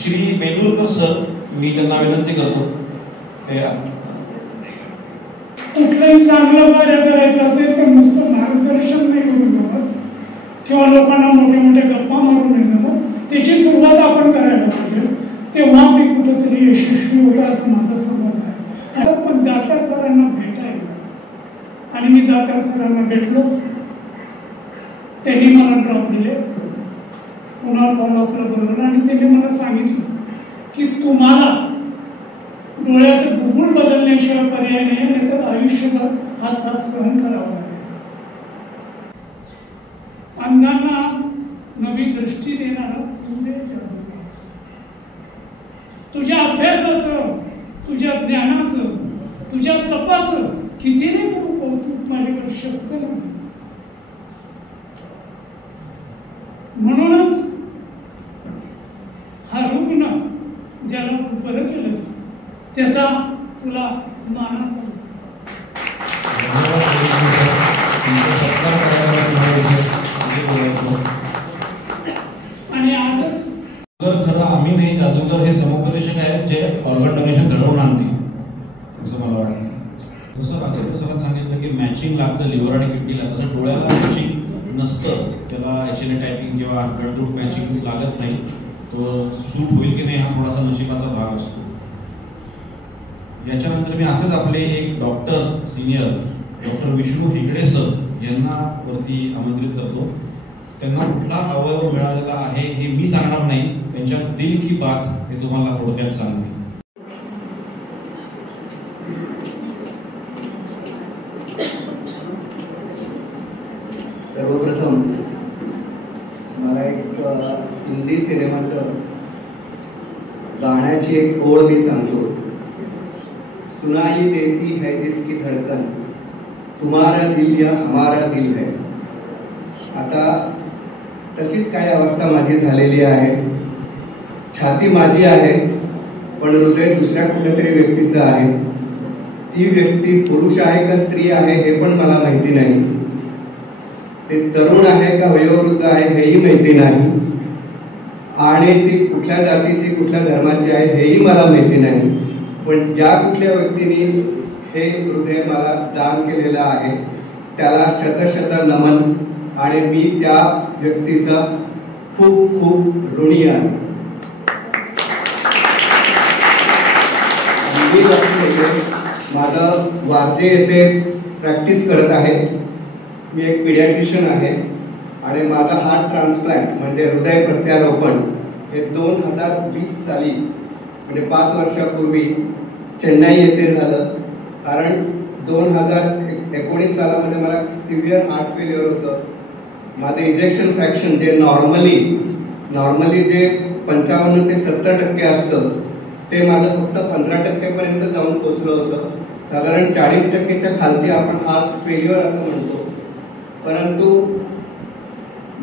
श्री बेलुरकर सर, मी त्यांना विनंती करतो ते कुठलंही चांगलं कार्य करायचं असेल तर नुसतं मार्गदर्शन नाही करून जमत किंवा लोकांना मोठ्या मोठ्या गप्पा मारून नाही जमत. त्याची सुरुवात आपण करायला पाहिजे, तेव्हा ते कुठेतरी यशस्वी होतं असं माझं समज आहे. पण दातार सरांना भेटायला आणि मी दातार सरांना भेटलो. त्यांनी मला ड्रॉप दिले, पुन्हा फॉलोअपला बोलवलं आणि त्यांनी मला सांगितलं की तुम्हाला डोळ्याचं बुबुळ बदलण्याशिवाय पर्याय नाही, तर आयुष्यभर हा त्रास सहन करावा लागेल. अंधांना नवी दृष्टी देणारा तुझे तुझ्या अभ्यासाचं, तुझ्या ज्ञानाचं, तुझ्या तपाचं किती रे करू कौतुक, माझ्याकडे शब्द नाही. म्हणूनच हा रुग्ण ज्याला तू बरं केलंस त्याचा तुला मानाचा आणि आजच खरं आम्ही नाही, जादूगर हे समुपदेशक आहेत जे ऑर्गन डोनेशन घडवून आणतील असं मला वाटतं. जसं राजेंद्र सरांनी सांगितलं की मॅचिंग लागतं लिव्हर आणि किडनीला, तसं डोळ्याला मॅचिंग नसतं. त्याला HLA टायपिंग किंवा ब्लड ग्रुप मॅचिंग लागत नाही. तो सूट होईल की नाही हा थोडासा नशिबाचा भाग असतो. याच्यानंतर मी असंच आपले एक doctor senior doctor Vishnu Hegde sir यांना वरती आमंत्रित करतो. त्यांना कुठला अवयव मिळालेला आहे हे मी सांगणार नाही, त्यांच्या दिल की बात हे तुम्हाला थोडक्यात सांगते. सर्वप्रथम मला एक हिंदी सिनेमाचं गाण्याची एक ओळ मी सांगतो. सुनाई देती है जिसकी धड़कन, तुम्हारा दिल या हमारा दिल है. आता तशीच काही अवस्था माझी झालेली आहे. छाती माझी आहे पण हृदय दुसऱ्या कुठल्यातरी व्यक्तीचं आहे. ती व्यक्ती पुरुष आहे का स्त्री आहे हे पण मला माहिती नाही. ते तरुण आहे का वयोवृद्ध आहे हेही माहिती नाही. आणि ती कुठल्या जातीची कुठल्या धर्माची आहे हेही मला माहिती नाही. पण ज्या कुठल्या व्यक्तीने हे हृदय मला दान केलेलं आहे त्याला शतशत नमन. आणि मी त्या व्यक्तीचा खूप खूप ऋणी आहे. मी माझं वारजे येथे प्रॅक्टिस करत आहे. मी एक पिडियाट्रिशियन आहे आणि माझा हार्ट ट्रान्सप्लांट म्हणजे हृदय प्रत्यारोपण हे 2020 साली म्हणजे 5 वर्षापूर्वी चेन्नई येथे झालं. कारण 2019 सालामध्ये मला सिव्हिअर हार्ट फेल्युअर होतं. माझं इजेक्शन फ्रॅक्शन जे नॉर्मली जे 55 ते 70% असतं ते माझं फक्त 15% पर्यंत जाऊन पोचलं होतं. साधारण 40%च्या खालती आपण हार्ट फेल्युअर असं म्हणतो. परंतु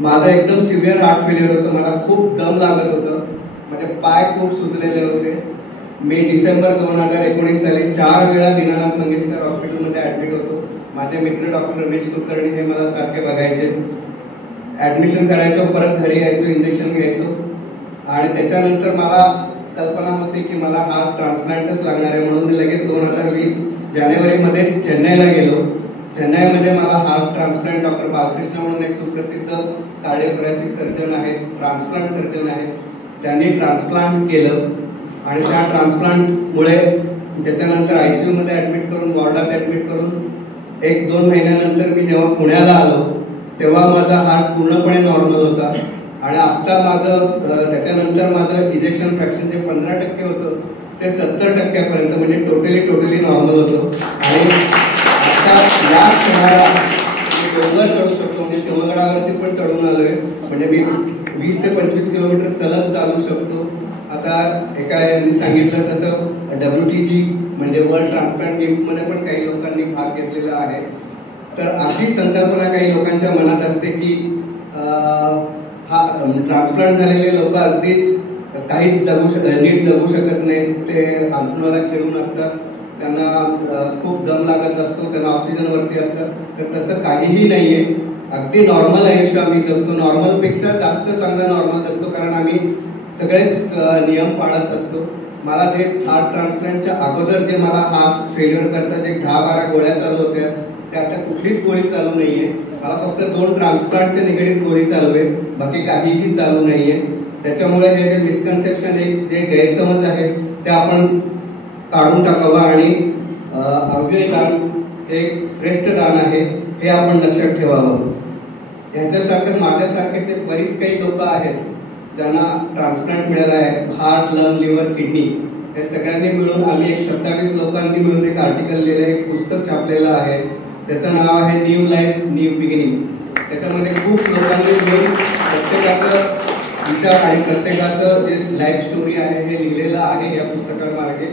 माझं एकदम सिव्हिअर हार्ट फेल्युअर होतं. मला खूप दम लागत होतं. माझे पाय खूप सुजलेले होते. मी डिसेंबर 2019 साली 4 वेळा दीनानाथ मंगेशकर हॉस्पिटलमध्ये ॲडमिट होतो. माझे मित्र डॉक्टर रमेश कुलकर्णी हे मला सारखे बघायचे. ॲडमिशन करायचो, परत घरी यायचो, इंजेक्शन घ्यायचो. आणि त्याच्यानंतर मला कल्पना होती की मला हार्ट ट्रान्सप्लांटच लागणार आहे. म्हणून मी लगेच 2020 जानेवारीमध्ये चेन्नईला गेलो. चेन्नईमध्ये मला हार्ट ट्रान्सप्लांट डॉक्टर बालकृष्ण म्हणून एक सुप्रसिद्ध कार्डिओथोरॅसिक सर्जन आहेत, ट्रान्सप्लांट सर्जन आहेत, त्यांनी ट्रान्सप्लांट केलं. आणि त्या ट्रान्सप्लांटमुळे त्याच्यानंतर ICU मध्ये ॲडमिट करून वॉर्डात ॲडमिट करून 1-2 महिन्यानंतर मी जेव्हा पुण्याला आलो तेव्हा माझा हार्ट पूर्णपणे नॉर्मल होता. आणि आत्ता माझं त्याच्यानंतर माझं इजेक्शन फ्रॅक्शन जे 15% होतं ते 70% म्हणजे टोटली नॉर्मल होतं. आणि आता या क्षणाला मी डोंगर चढू शकतो. म्हणजे शिवगडावरती पण चढून आलोय. म्हणजे मी 20 ते 25 किलोमीटर सलग चालू शकतो. आता एका यांनी सांगितलं तसं WTG म्हणजे वर्ल्ड ट्रान्सप्लांट गेम्समध्ये पण काही लोकांनी भाग घेतलेला आहे. तर अशी संकल्पना काही लोकांच्या मनात असते की हा ट्रान्सप्लांट झालेले लोक अगदीच काहीच नीट जगू शकत नाहीत. ते अंथरुणाला खेळून असतात, त्यांना खूप दम लागत असतो, त्यांना ऑक्सिजनवरती असतात. तर तसं काहीही नाही आहे. अगदी नॉर्मल आयुष्य आम्ही जगतो. नॉर्मलपेक्षा जास्त चांगलं नॉर्मल जगतो कारण आम्ही सगळेच नियम पाळत असतो. मला जे हार्ट ट्रान्सप्लांटच्या अगोदर जे मला हार्ट फेल्युअर करता जे 10-12 गोळ्या चालू होत्या त्या आता कुठलीच गोळी चालू नाही आहे. मला फक्त 2 ट्रान्सप्लांटच्या निगडीत गोळी चालू आहे, बाकी काहीही चालू नाही आहे. त्याच्यामुळे हे जे मिसकन्सेप्शन आहे, जे गैरसमज आहे ते आपण काढून टाकावं. आणि अवयवदान हे एक श्रेष्ठ दान आहे हे आपण लक्षात ठेवावं. यांच्यासारखं माझ्यासारखेच बरीच काही लोक आहेत ज्यांना ट्रान्सप्लांट मिळाला आहे. हार्ट, लंग, लिव्हर, किडनी हे सगळ्यांनी मिळून आम्ही एक 27 लोकांनी मिळून एक आर्टिकल लिहिलं, एक पुस्तक छापलेलं आहे. त्याचं नाव आहे न्यू लाईफ न्यू बिगिनिंग्स. त्याच्यामध्ये खूप लोकांनी मिळून प्रत्येकाचं विचार आणि प्रत्येकाचं जे लाईफ स्टोरी आहे हे लिहिलेलं आहे या पुस्तकामार्गे.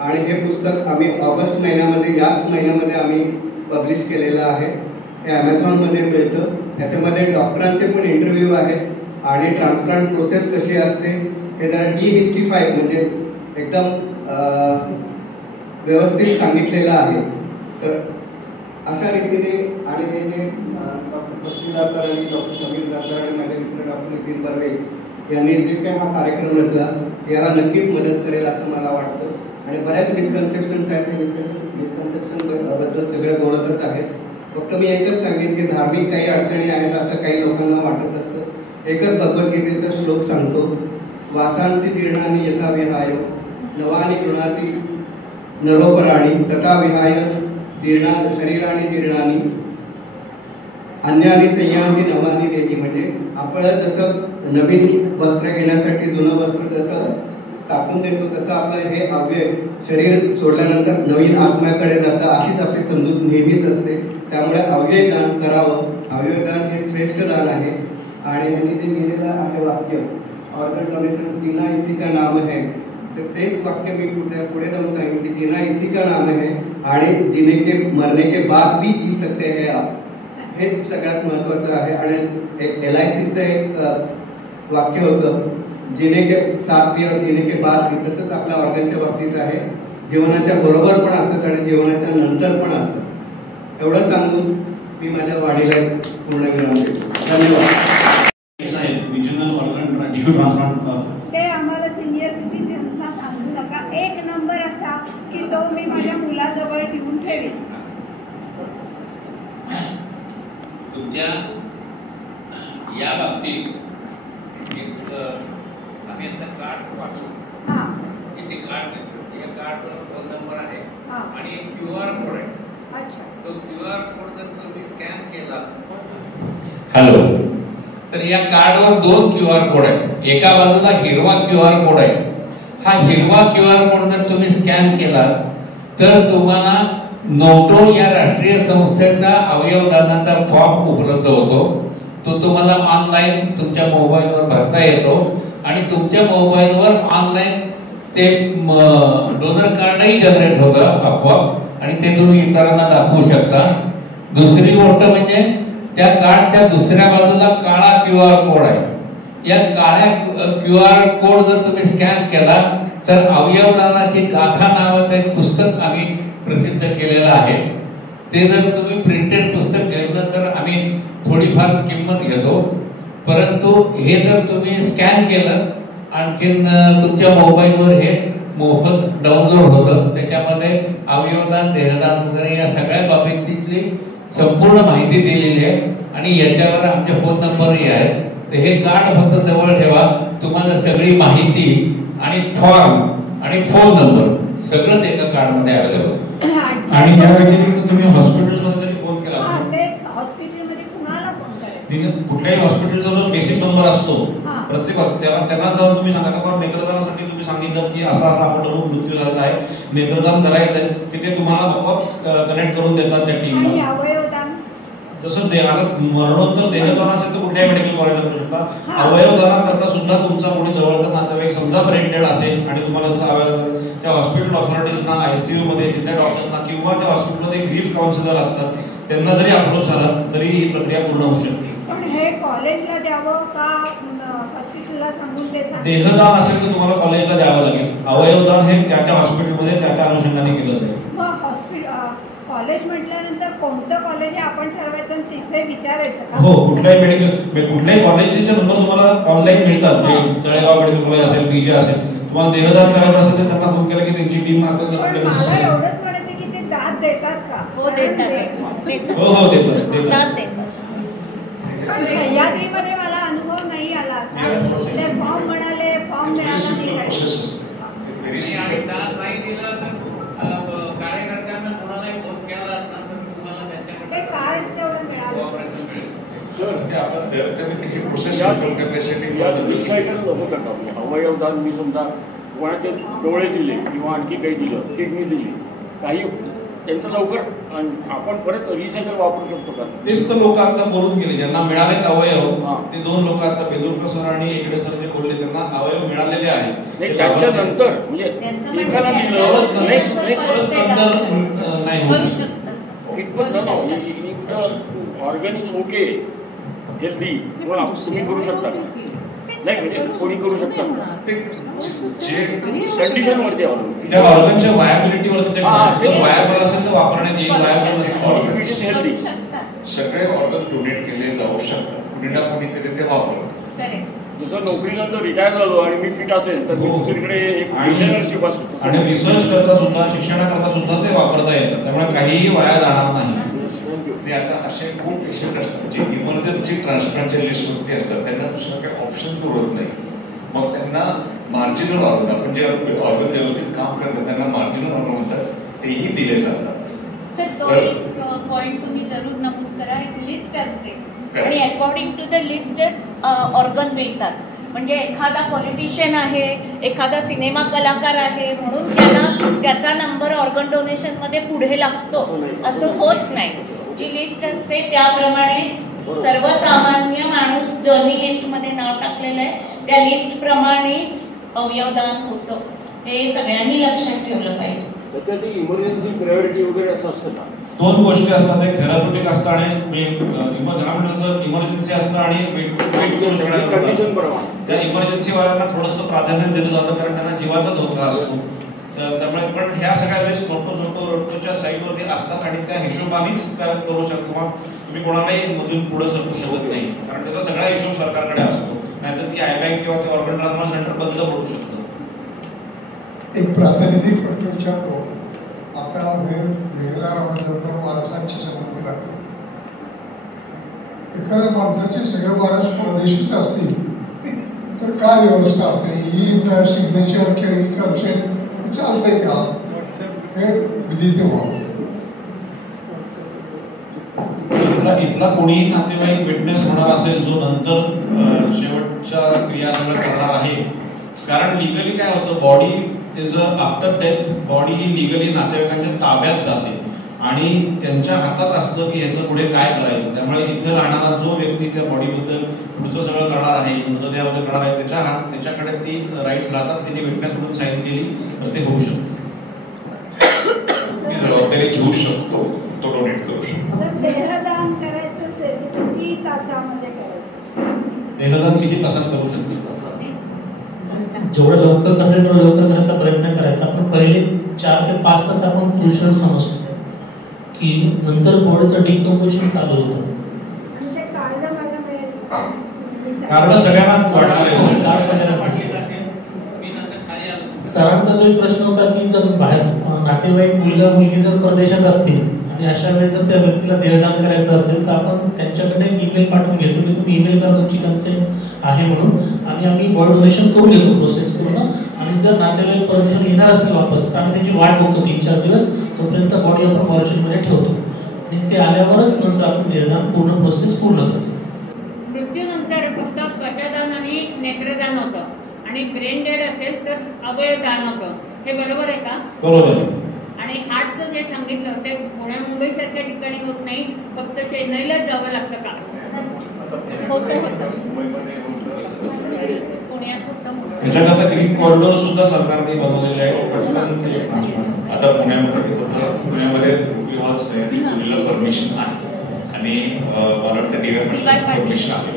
आणि हे पुस्तक आम्ही ऑगस्ट महिन्यामध्ये याच महिन्यामध्ये आम्ही पब्लिश केलेलं आहे. हे ॲमेझॉनमध्ये मिळतं. त्याच्यामध्ये डॉक्टरांचे पण इंटरव्ह्यू आहेत आणि ट्रान्सप्लांट प्रोसेस कशी असते हे जरा डिमिस्टिफाय म्हणजे एकदम व्यवस्थित सांगितलेलं आहे. तर अशा रीतीने आणि हे जे डॉक्टर बस्ती दातार आणि डॉक्टर समीर दातार आणि माझे मित्र डॉक्टर नितीन बर्वे यांनी जे काही हा कार्यक्रम रचला याला नक्कीच मदत करेल असं मला वाटतं. आणि बऱ्याच मिसकन्सेप्शन्स आहेत, ते मिसकन्सेप्शन बद्दल सगळे बोलतच आहेत. फक्त मी एकच सांगेन की धार्मिक काही अडचणी आहेत असं काही लोकांना वाटत असतं. एकच भगवद्गीतेचा श्लोक सांगतो, वासांसी जीर्णानी यथा विहाय नवानी गृणाती नरोपराणी तथा विहाय जीर्णा शरीराणी जीर्णानी अन्यानी संयानी नवानी देही, म्हणजे आपल्याला जसं नवीन वस्त्र घेण्यासाठी जुनं वस्त्र जसं टाकून देतो तसं आपलं हे अवयव शरीर सोडल्यानंतर नवीन आत्म्याकडे जातं, अशीच आपली समजूत नेहमीच असते. त्यामुळे अवयवदान करावं. अवयवदान हे श्रेष्ठ दान आहे. आणि त्यांनी जे लिहिलेलं आहे वाक्य, ऑर्गन डोनेशन जीना इसी का नाम है, तर तेच वाक्य मी पुढे जाऊन सांगेन की जीना इसी का नाम है आणि जीने के मरने के बाद भी जी सकते हैं आप, हेच सगळ्यात महत्त्वाचं आहे. आणि एक LICचं एक वाक्य होतं, जीने के साथ भी और जीने के बाद भी, तसंच आपल्या ऑर्गनच्या बाबतीत आहे. जीवनाच्या बरोबर पण असतात आणि जीवनाच्या नंतर पण असतात. एवढं सांगून मी माझ्या वाणीला पूर्ण विराम देतो. धन्यवाद. ते आम्हाला सिनियर सिटीजनना सांगू नका. एक नंबर असा की तो मी माझ्या मुलाजवळ ठेवून ठेवेन. तुमच्या या बाबतीत आम्ही आता कार्ड वाटतो. इथे कार्ड, या कार्डवर फोन नंबर आहे आणि एक QR कोड आहे. अच्छा, तो QR कोड जर तुम्ही स्कॅन केला, हॅलो, तर या कार्डवर 2 QR कोड आहेत. एका बाजूला हिरवा QR कोड आहे. हा हिरवा QR कोड जर तुम्ही स्कॅन केला तर तुम्हाला नोटो या राष्ट्रीय संस्थेचा अवयवदानाचा फॉर्म उपलब्ध होतो. तो तुम्हाला ऑनलाईन तुमच्या मोबाईलवर भरता येतो आणि तुमच्या मोबाईलवर ऑनलाईन ते डोनर कार्डही जनरेट होतं आपोआप आणि ते तुम्ही इतरांना दाखवू शकता. दुसरी गोष्ट म्हणजे त्या कार्डच्या दुसऱ्या बाजूला काळा QR कोड आहे. या काळ्या QR कोड जर तुम्ही स्कॅन केला तर अवयवदानाची गाथा नावाचं एक पुस्तक आम्ही प्रसिद्ध केलेलं आहे. ते जर तुम्ही प्रिंटेड पुस्तक घेतलं तर आम्ही थोडीफार किंमत घेतो, परंतु हे जर तुम्ही स्कॅन केलं आणखीन तुमच्या मोबाईलवर हे मोफत डाउनलोड होतं. त्याच्यामध्ये अवयवदान, देहदान वगैरे या सगळ्या बाबतीतली संपूर्ण माहिती दिलेली आहे आणि याच्यावर आमचे फोन नंबरही आहेत. तर हे कार्ड फक्त जवळ ठेवा. तुम्हाला सगळी माहिती आणि फॉर्म आणि फोन नंबर सगळं एका कार्डमध्ये अवेलेबल. आणि या व्यतिरिक्त तुम्ही हॉस्पिटलमध्ये जरी फोन केला, हॉस्पिटलमध्ये कुणाला फोन करायचा, कुठल्याही हॉस्पिटलचा जो बेसिक नंबर असतो प्रत्येक त्यांना जाऊन तुम्ही सांगा का नेत्रदानासाठी तुम्ही सांगितलं की असा आपण मृत्यू झालेला आहे, नेत्रदान करायचं आहे, की ते तुम्हाला आपोआप कनेक्ट करून देतात त्या टीमला. जसं मरणोत्तर देहदान असेल तर कुठल्याही मेडिकल कॉलेजला करू शकता. अवयवदानाकरता सुद्धा तुमचा कोणी जवळचा नातेवाईक समजा ब्रेन डेड असेल आणि तुम्हाला तुमचा अवयवदान, त्या हॉस्पिटल ऑथॉरिटीजना, ICU मध्ये तिथल्या डॉक्टरना किंवा त्या हॉस्पिटलमध्ये ग्रीफ काउन्सिलर असतात त्यांना जरी अप्रोच झाला तरी ही प्रक्रिया पूर्ण होऊ शकते. पण हे कॉलेजला द्यावं का हॉस्पिटलला सांगून ते देहदान असेल तर तुम्हाला कॉलेजला द्यावं लागेल. अवयवदान हे त्या त्या हॉस्पिटलमध्ये त्या त्या अनुषंगाने केलं जाईल. कॉलेज म्हटल्यानंतर कोणतं कॉलेज आपण ठरवायचं आणि तिथे विचारायचं का? हो, कुठल्याही कॉलेजचे नंबर तुम्हाला ऑनलाईन मिळतात. जळगाव मेडिकल कॉलेज असेल, PJ असेल, तुम्हाला देहदान करायचं असेल तर त्यांना फोन केला की त्यांची टीम आता मला एवढंच म्हणायचं की ते दात देतात का? हो, देतात. हो देतात. पण सह्याद्रीमध्ये मला अनुभव नाही आला असा. ते फॉर्म म्हणाले, फॉर्म मिळाला नाही. आणि दात नाही दिलं तर कार्यकर्त्यांना कोणालाही फोन केला तर तुम्हाला त्यांच्याकडे कार्ड तेवढं मिळालं. अवयवदान मी समजा कोणाचे डोळे दिले किंवा आणखी काही दिलं, किडनी दिली, काही त्यांचं लवकर आपण परत रिसायकल वापरू शकतो का? तेच तर लोक आता बोलून गेले, ज्यांना मिळालेत अवयव ते 2 लोक आता बेदुरकर सर आणि एकडे सर जे बोलले त्यांना अवयव मिळालेले आहेत. त्याच्यानंतर म्हणजे नाही होऊ शकत. ऑर्गॅनिक ओके हेल्दी तुम्ही करू शकता नाही म्हणजे कोणी करू शकतात जे कंडिशन वरती त्या ऑर्गनच्या वायबिलिटीवरती वायबल असेल तर वापरण्यात येईल, वायबल नसेल सगळे ऑर्गन डोनेट केले जाऊ शकतात. कुणीना कुणीतरी ते वापरतात. जसं नोकरीनंतर रिटायर झालो आणि मी फिट असेल तर दुसरीकडे एक इंटर्नशिप असतो आणि रिसर्च करता सुद्धा, शिक्षणाकरता सुद्धा ते वापरता येतात. त्यामुळे काहीही वाया जाणार नाही. ते आता असे खूप पेशंट असतात जे इमर्जन्सी ट्रान्सप्लांटच्या लिस्टवरती असतात, त्यांना दुसरं काही ऑप्शन पुरवत नाही. मग त्यांना मार्जिनल ऑर्गन, आपण जे ऑर्गन व्यवस्थित काम करतात त्यांना मार्जिनल ऑर्गन म्हणतात, तेही दिले जातात. सर तो एक पॉइंट तुम्ही जरूर नमूद करा. एक लिस्ट असते आणि अकॉर्डिंग टू द लिस्टच ऑर्गन मिळतात. म्हणजे एखादा पॉलिटिशियन आहे, एखादा सिनेमा कलाकार आहे म्हणून त्याचा नंबर ऑर्गन डोनेशनमध्ये पुढे लागतो असं होत नाही. जी लिस्ट असते त्याप्रमाणेच सर्वसामान्य माणूस ज्यांनी लिस्टमध्ये नाव टाकलेलं आहे त्या लिस्टप्रमाणेच अवयवदान होतं. हे सगळ्यांनी लक्षात ठेवलं पाहिजे. त्याच्यात इमर्जन्सी प्रायोरिटी वगैरे असं असतं का? दोन गोष्टी असतात, एक थेराप्युटिक असतं आणि इमर्जन्सी असतं आणि वेट करू शकणार कंडिशन प्रमाणे त्या इमर्जन्सी वाल्यांना थोडंसं प्राधान्य दिलं जातं कारण त्यांना जीवाचा धोका असतो. त्यामुळे पण ह्या सगळ्या लिस्ट रोडच्या साईटवरती असतात आणि त्या हिशोबानेच करू शकतो. किंवा तुम्ही कोणालाही मधून पुढे सरकू शकत नाही कारण त्याचा सगळा हिशोब सरकारकडे असतो. नाहीतर ती आय बँक किंवा ते ऑर्गन ट्रान्सप्लांट सेंटर बंद पडू शकतं. एक प्रातिनिधिक प्रश्न विचारतो. आता वारसांची संबंध लागतो. एखाद्या माणसाचे सगळे वारस परदेशीच असतील तर काय व्यवस्था असते? ही सिग्नेचर किंवा कन्सेंट चालतंय का? हे विधित व्हावं. इथला कोणीही नातेवाईक विटनेस होणार असेल जो नंतर शेवटच्या क्रिया सगळं करणार आहे. कारण लिगली काय होतं, body is after death body he legally नातेवाईकांच्या ताब्यात जाते आणि त्यांच्या हातात असतं की ह्याचं पुढे काय करायचं. त्यामुळे इथे राहणारा जो व्यक्ती त्या बॉडीबद्दल पुढचं सगळं करणार आहे, मृतदेहाबद्दल करणार आहे, त्याच्याकडे ती राईट्स राहतात. त्यांनी विटनेस म्हणून साईन केली तर ते होऊ शकतं. जबाबदारी घेऊ शकतो, तो डोनेट करू शकतो. देहदान करायचं असेल तर किती तासामध्ये करायचं? देहदान किती तासात करू शकते? जेवढं लवकर करता येईल तेवढं लवकर करायचा प्रयत्न करायचा. आपण पहिले 4 ते 5 तास आपण क्रुशियल समजतो की नंतर बॉडीचं डिकम्पोजिशन चालू होतं. कारण सगळ्यांना वाटणार सरांचा जो प्रश्न होता की जर बाहेर नातेवाईक मुलगा मुलगी जर परदेशात असतील आणि अशा वेळेस जर त्या व्यक्तीला देहदान करायचं असेल तर आपण त्यांच्याकडे ईमेल पाठवून घेतो की तुम्ही ईमेल करा तुमची कन्सेंट आहे म्हणून आणि आम्ही बॉडी डोनेशन करून घेतो प्रोसेस पूर्ण. आणि जर नातेवाईक परदेशात येणार असेल वापस तर आम्ही त्याची वाट बघतो 3-4 दिवस. तोपर्यंत बॉडी आपण मॉर्चरीमध्ये ठेवतो आणि ते आल्यावरच नंतर आपण देहदान पूर्ण प्रोसेस पूर्ण करतो. मृत्यूनंतर फक्त त्वचादान आणि नेत्रदान होतं आणि ब्रेन डेड असेल तर अवयवदान होतं. हे बरोबर आहे का? बरोबर. आणि हार्टचं जे सांगितलं ते पुण्या मुंबई सारख्या ठिकाणी होत नाही, फक्त चेन्नईलाच जावं लागतं का? त्याच्याकरता ग्रीन कॉरिडॉर सुद्धा सरकारने बनवलेले आहे. आता पुण्यामध्ये विवाह परमिशन आहे आणि मला वाटतं डिव्हायड परमिशन आहे.